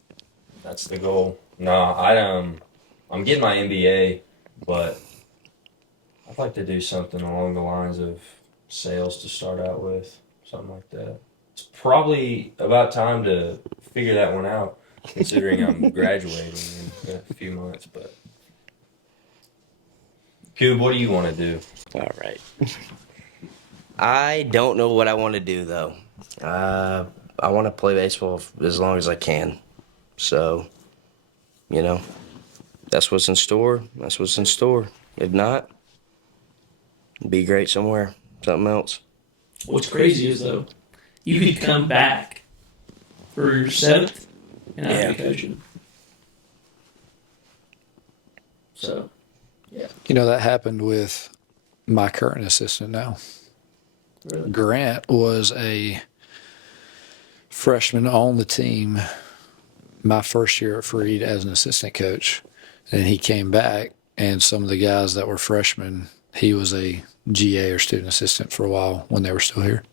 that's the goal. No, I'm getting my MBA, but I'd like to do something along the lines of sales to start out with, something like that. It's probably about time to figure that one out, considering I'm graduating in a few months. But Coob, what do you want to do? All right. I don't know what I want to do though. I want to play baseball as long as I can. So, that's what's in store. That's what's in store. If not, be great somewhere. Something else. What's crazy is though, you could come back for your seventh and I'll be coaching. So, yeah. You know, that happened with my current assistant now. Really? Grant was a freshman on the team my first year at Freed as an assistant coach. And he came back, and some of the guys that were freshmen, he was a GA or student assistant for a while when they were still here.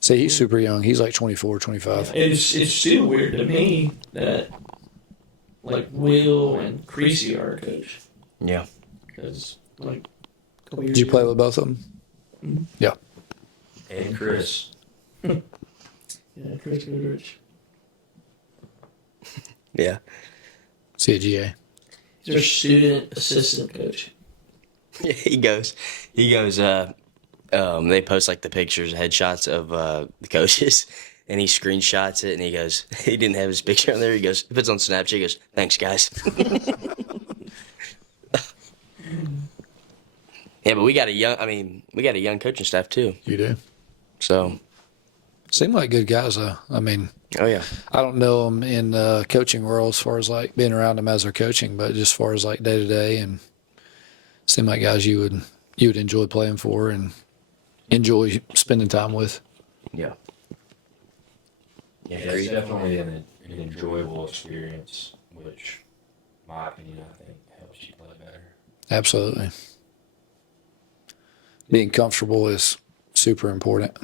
So he's super young. He's like 24, 25. It's still weird to me that like Will and Creasy are our coach Yeah. because like a couple years Did you play ago- with both of them? Mhm. Yeah. And Chris. Yeah, Chris Goodrich. Yeah. See a GA. He's our student assistant coach. He goes, they post like the pictures, headshots of the coaches, and he screenshots it, and he goes, he didn't have his picture on there. He goes, he puts on Snapchat, he goes, thanks, guys. Yeah, but we got a young coaching staff too. You do. So, Seem like good guys, though. I mean, oh yeah, I don't know them in the coaching world as far as like being around them as they're coaching, but just as far as like day to day, and seem like guys you would enjoy playing for and enjoy spending time with. yeah. Yeah, it's definitely an enjoyable experience, which, in my opinion, I think helps you play better. Absolutely. Being comfortable is super important.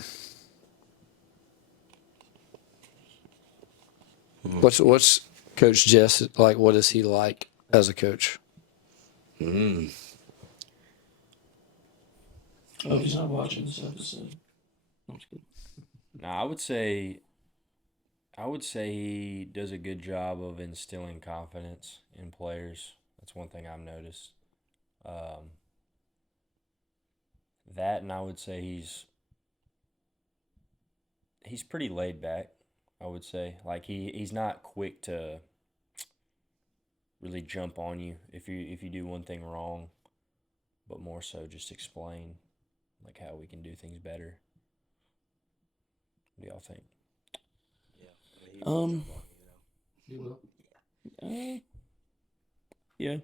What's Coach Jess like? What is he like as a coach? Mm. Oh, he's not watching this episode. I'm just kidding. No, I would say he does a good job of instilling confidence in players. That's one thing I've noticed. That, and I would say he's pretty laid back. I would say, like, he's not quick to really jump on you if you do one thing wrong, but more so just explain like how we can do things better. What do y'all think? Yeah.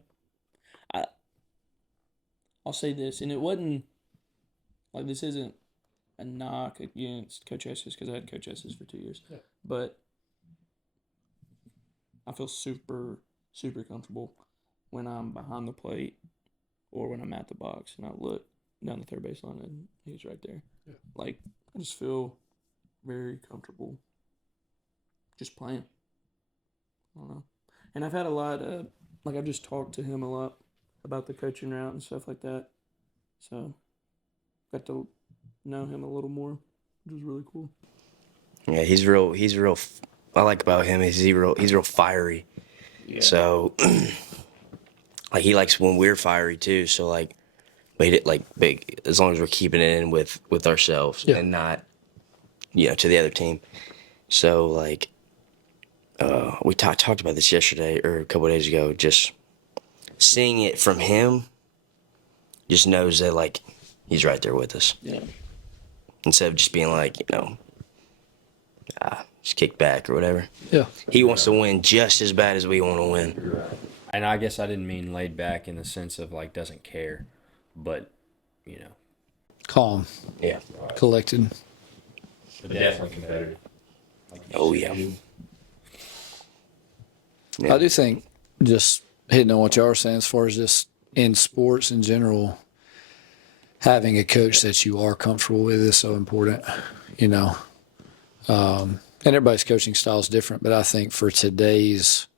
I'll say this, and it wasn't like this isn't a knock against Coach Estes because I had Coach Estes for 2 years, but I feel super comfortable when I'm behind the plate or when I'm at the box and I look down the third baseline and he's right there. Yeah. Like I just feel very comfortable just playing. I don't know. And I've had a lot of, like, I've just talked to him a lot about the coaching route and stuff like that. So, got to know him a little more, which was really cool. Yeah, he's real. I like about him is he's real fiery. Yeah. So, like he likes when we're fiery too. So like, made it like big as long as we're keeping it in with ourselves and not, to the other team. So like, we talked about this yesterday or a couple of days ago. Just seeing it from him, just knows that like he's right there with us. Yeah. Instead of just being like, just kick back or whatever. Yeah. He wants to win just as bad as we want to win. And I guess I didn't mean laid back in the sense of like doesn't care, but Calm. Yeah. Collected. But definitely competitive. Oh yeah. I do think just hitting on what y'all are saying as far as just in sports in general, having a coach that you are comfortable with is so important, and everybody's coaching style is different, but I think for today's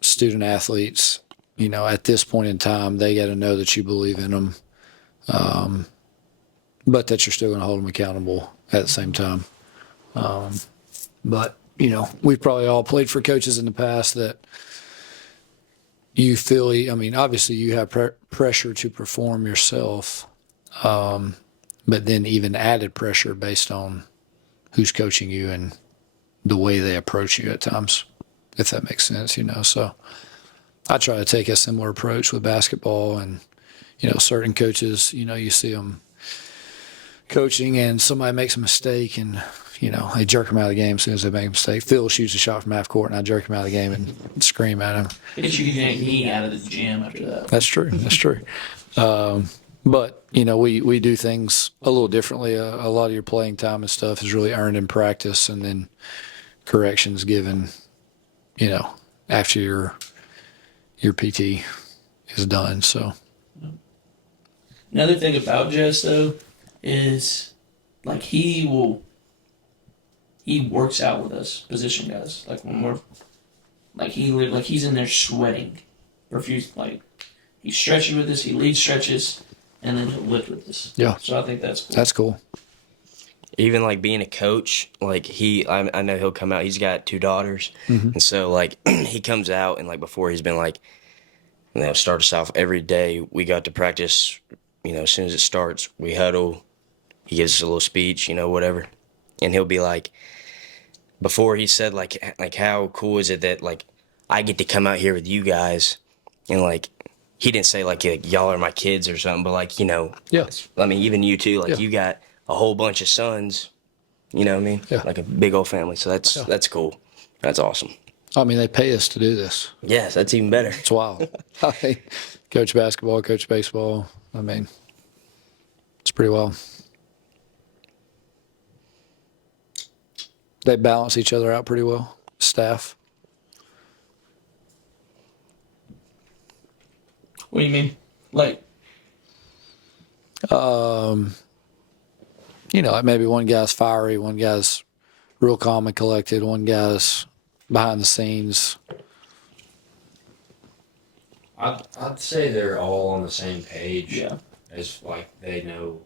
student athletes, at this point in time, they got to know that you believe in them, but that you're still going to hold them accountable at the same time. But, we've probably all played for coaches in the past that you feel, obviously you have pressure to perform yourself, but then even added pressure based on who's coaching you and the way they approach you at times, if that makes sense, So I try to take a similar approach with basketball and, certain coaches, you see them coaching and somebody makes a mistake and, they jerk him out of the game as soon as they make a mistake. Phil shoots a shot from half court and I jerk him out of the game and scream at him. It's you yank me out of the gym after that. That's true. But, we do things a little differently. A lot of your playing time and stuff is really earned in practice and then corrections given, after your PT is done. So another thing about Jess, though, is like he works out with us, position guys. Like when we're he's in there sweating profuse, like he's stretching with us, he leads stretches, and then he'll lift with us. Yeah. So I think that's cool. That's cool. Even like being a coach, like I know he'll come out. He's got 2 daughters, and so like he comes out and like before he's been like, start us off every day. We got to practice. As soon as it starts, we huddle. He gives us a little speech, whatever, and he'll be like, before he said like how cool is it that like I get to come out here with you guys, and like he didn't say like y'all are my kids or something, but like, Yeah. I mean, even you too, like Yeah. you got a whole bunch of sons, you know what I mean? Yeah. Like a big old family. So that's cool. That's awesome. I mean, they pay us to do this. Yes, that's even better. It's wild. I mean, coach basketball, coach baseball. I mean, it's pretty wild. They balance each other out pretty well. Staff. What do you mean? Like, Like maybe one guy's fiery, one guy's real calm and collected, one guy's behind the scenes. I'd say they're all on the same page. yeah. As like they know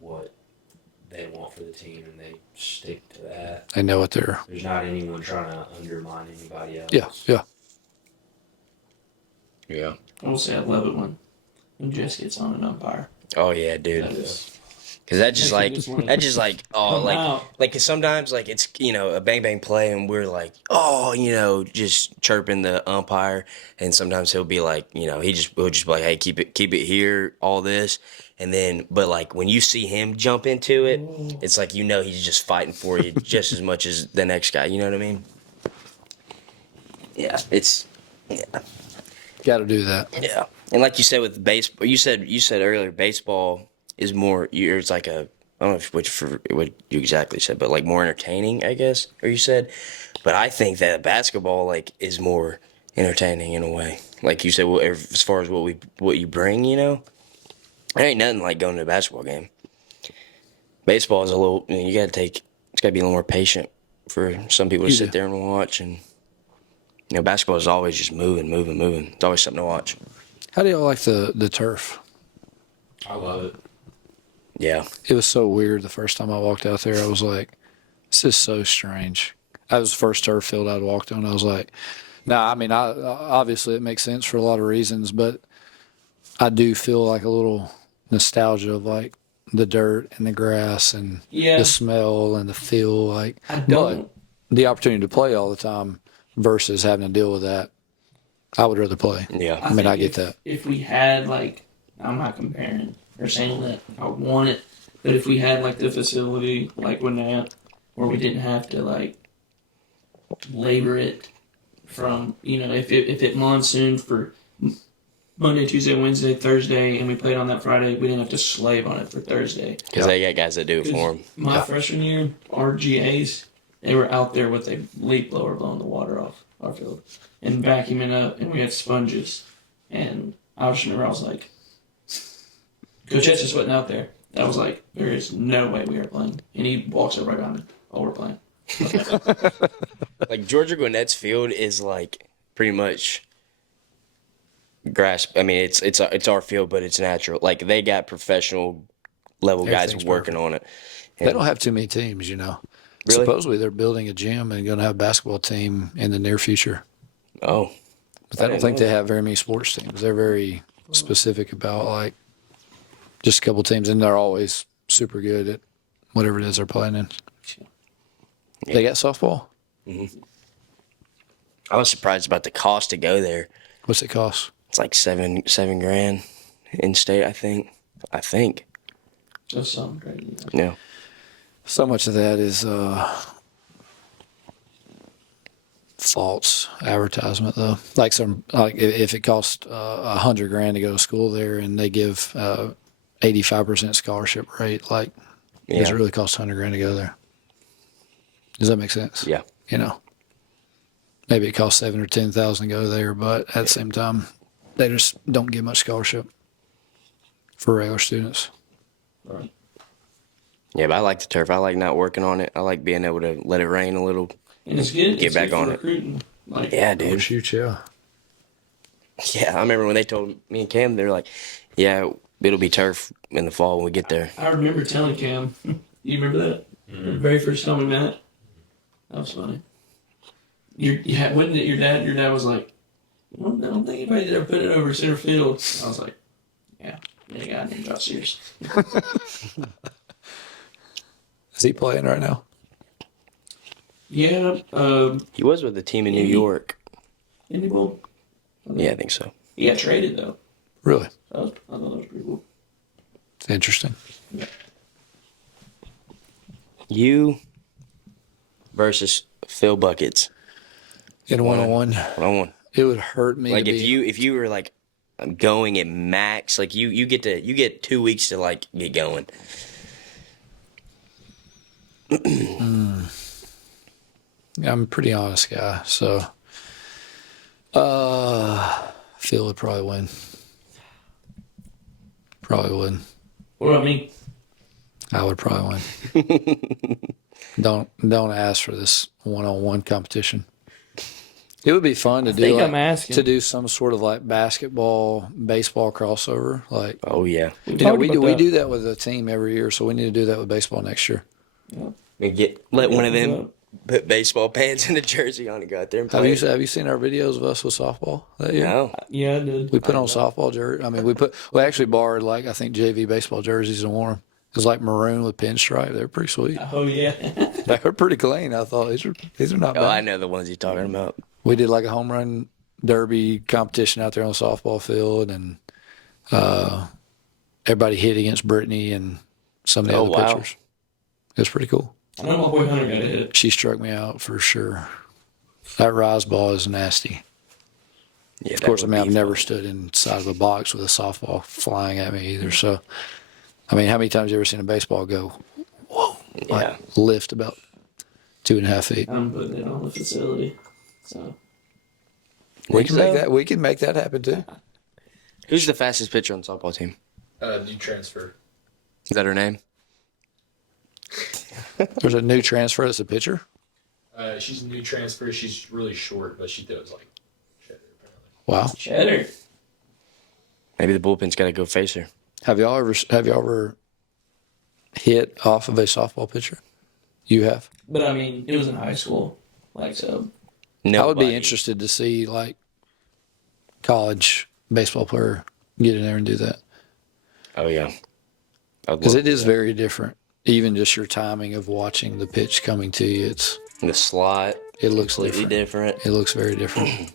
what they want for the team and they stick to that. They know what they're. There's not anyone trying to undermine anybody else. Yeah. Yeah. I will say I love it when Jess gets on an umpire. Oh yeah, dude. That is. Cause that just like Come like out. like 'cause sometimes like it's a bang bang play and we're like just chirping the umpire, and sometimes he'll be like we'll just be like, hey, keep it here, all this, and then but like when you see him jump into it, it's like he's just fighting for you just as much as the next guy. You know what I mean? Yeah, Got to do that. yeah, and like you said with baseball, you said earlier baseball is more. It's like I don't know what you exactly said, but like more entertaining, I guess, or you said. But I think that basketball like is more entertaining in a way. Like you said, as far as what you bring, there ain't nothing like going to a basketball game. Baseball is a little. You got to it's got to be a little more patient for some people to sit there and watch, and basketball is always just moving. It's always something to watch. How do y'all like the turf? I love it. Yeah. It was so weird the first time I walked out there. I was like, this is so strange. That was the first turf field I'd walked on. I was like, I mean, obviously it makes sense for a lot of reasons, but I do feel like a little nostalgia of like the dirt and the grass and Yeah. the smell and the feel. Like, I don't. but the opportunity to play all the time versus having to deal with that, I would rather play. Yeah. I mean, I think get that. If we had I'm not comparing or saying that I want it, but if we had the facility like Gwinnett, where we didn't have to labor it from if it monsooned for Monday, Tuesday, Wednesday, Thursday, and we played on that Friday, we didn't have to slave on it for Thursday. Because they got guys that do it for them. My freshman year, our GAs, they were out there with a leaf blower blowing the water off our field and vacuuming up, and we had sponges. And I just remember I was like, Coach Etch is sweating out there. I was like, there is no way we are playing. And he walks up right behind me. Oh, we're playing. Like Georgia Gwinnett's field is like pretty much grass. I mean, it's our field, but it's natural. Like they got professional level guys Everything's working on it. They don't have too many teams, Really? Supposedly they're building a gym and going to have a basketball team in the near future. Oh, But I don't think they have very many sports teams. They're very specific about just a couple teams, and they're always super good at whatever it is they're playing in. They got softball. I was surprised about the cost to go there. What's it cost? It's like seven grand in state, I think. That's something crazy. Yeah. So much of that is false advertisement, though. Like if it costs $100,000 to go to school there, and they give 85% scholarship rate, does it really cost $100,000 to go there? Does that make sense? Yeah. Maybe it costs $7,000 or $10,000 to go there, but at the same time, they just don't give much scholarship for regular students. Right. Yeah, but I like the turf. I like not working on it. I like being able to let it rain a little. And it's good. Get back on it. Recruiting. Yeah, dude. Shoot, yeah. Yeah, I remember when they told me and Cam, they were like, yeah, it'll be turf in the fall when we get there. I remember telling Cam, you remember that? The very first time we met? That was funny. Wasn't it your dad? Your dad was like, I don't think anybody's ever put it over center field. I was like, yeah, they got named Josh Sears. Is he playing right now? Yeah, He was with the team in New York. Indy Bowl. Yeah, I think so. He got traded though. Really? I thought that was pretty cool. It's interesting. You versus Phil Buckets. In one-on-one, One-on-one. it would hurt me Like to if you were like going at max, like you get 2 weeks to like get going. I'm a pretty honest guy, so Phil would probably win. Probably would. What about me? I would probably win. Don't ask for this one-on-one competition. It would be fun to I think do. I'm asking. To do some sort of like basketball, baseball crossover. Like Oh yeah. we talked do. about We that. do that with a team every year, so we need to do that with baseball next year. Let one of them put baseball pants and a jersey on and go out there and Have play. you seen our videos of us with softball that year? No. Yeah, I did. We put on softball jersey. I mean, we actually borrowed like I think JV baseball jerseys and wore them. It was like maroon with pinstripe. They were pretty sweet. Oh yeah. They were pretty clean. I thought these are not Oh, I bad. know the ones you're talking about. We did like a home run derby competition out there on the softball field, and everybody hit against Brittany and some of the Oh, other wow. pitchers. It was pretty cool. I know my boy Hunter got a hit. She struck me out for sure. That rise ball is nasty. Yeah, Of course, I mean, I've never stood inside of a box with a softball flying at me either. So, I mean, how many times have you ever seen a baseball go, whoa, like lift about 2.5 feet? I'm putting it on the facility. So We can make that. We can make that happen too. Who's the fastest pitcher on the softball team? Do transfer. Is that her name? There's a new transfer that's a pitcher. She's a new transfer. She's really short, but she throws like cheddar apparently. Wow. Cheddar. Maybe the bullpen's got to go face her. Have y'all ever hit off of a softball pitcher? You have. But I mean, it was in high school. Like so. No, I would be interested to see like college baseball player get in there and do that Oh yeah. because it is very different. Even just your timing of watching the pitch coming to you, The slot. it looks Completely different. different. It looks very different.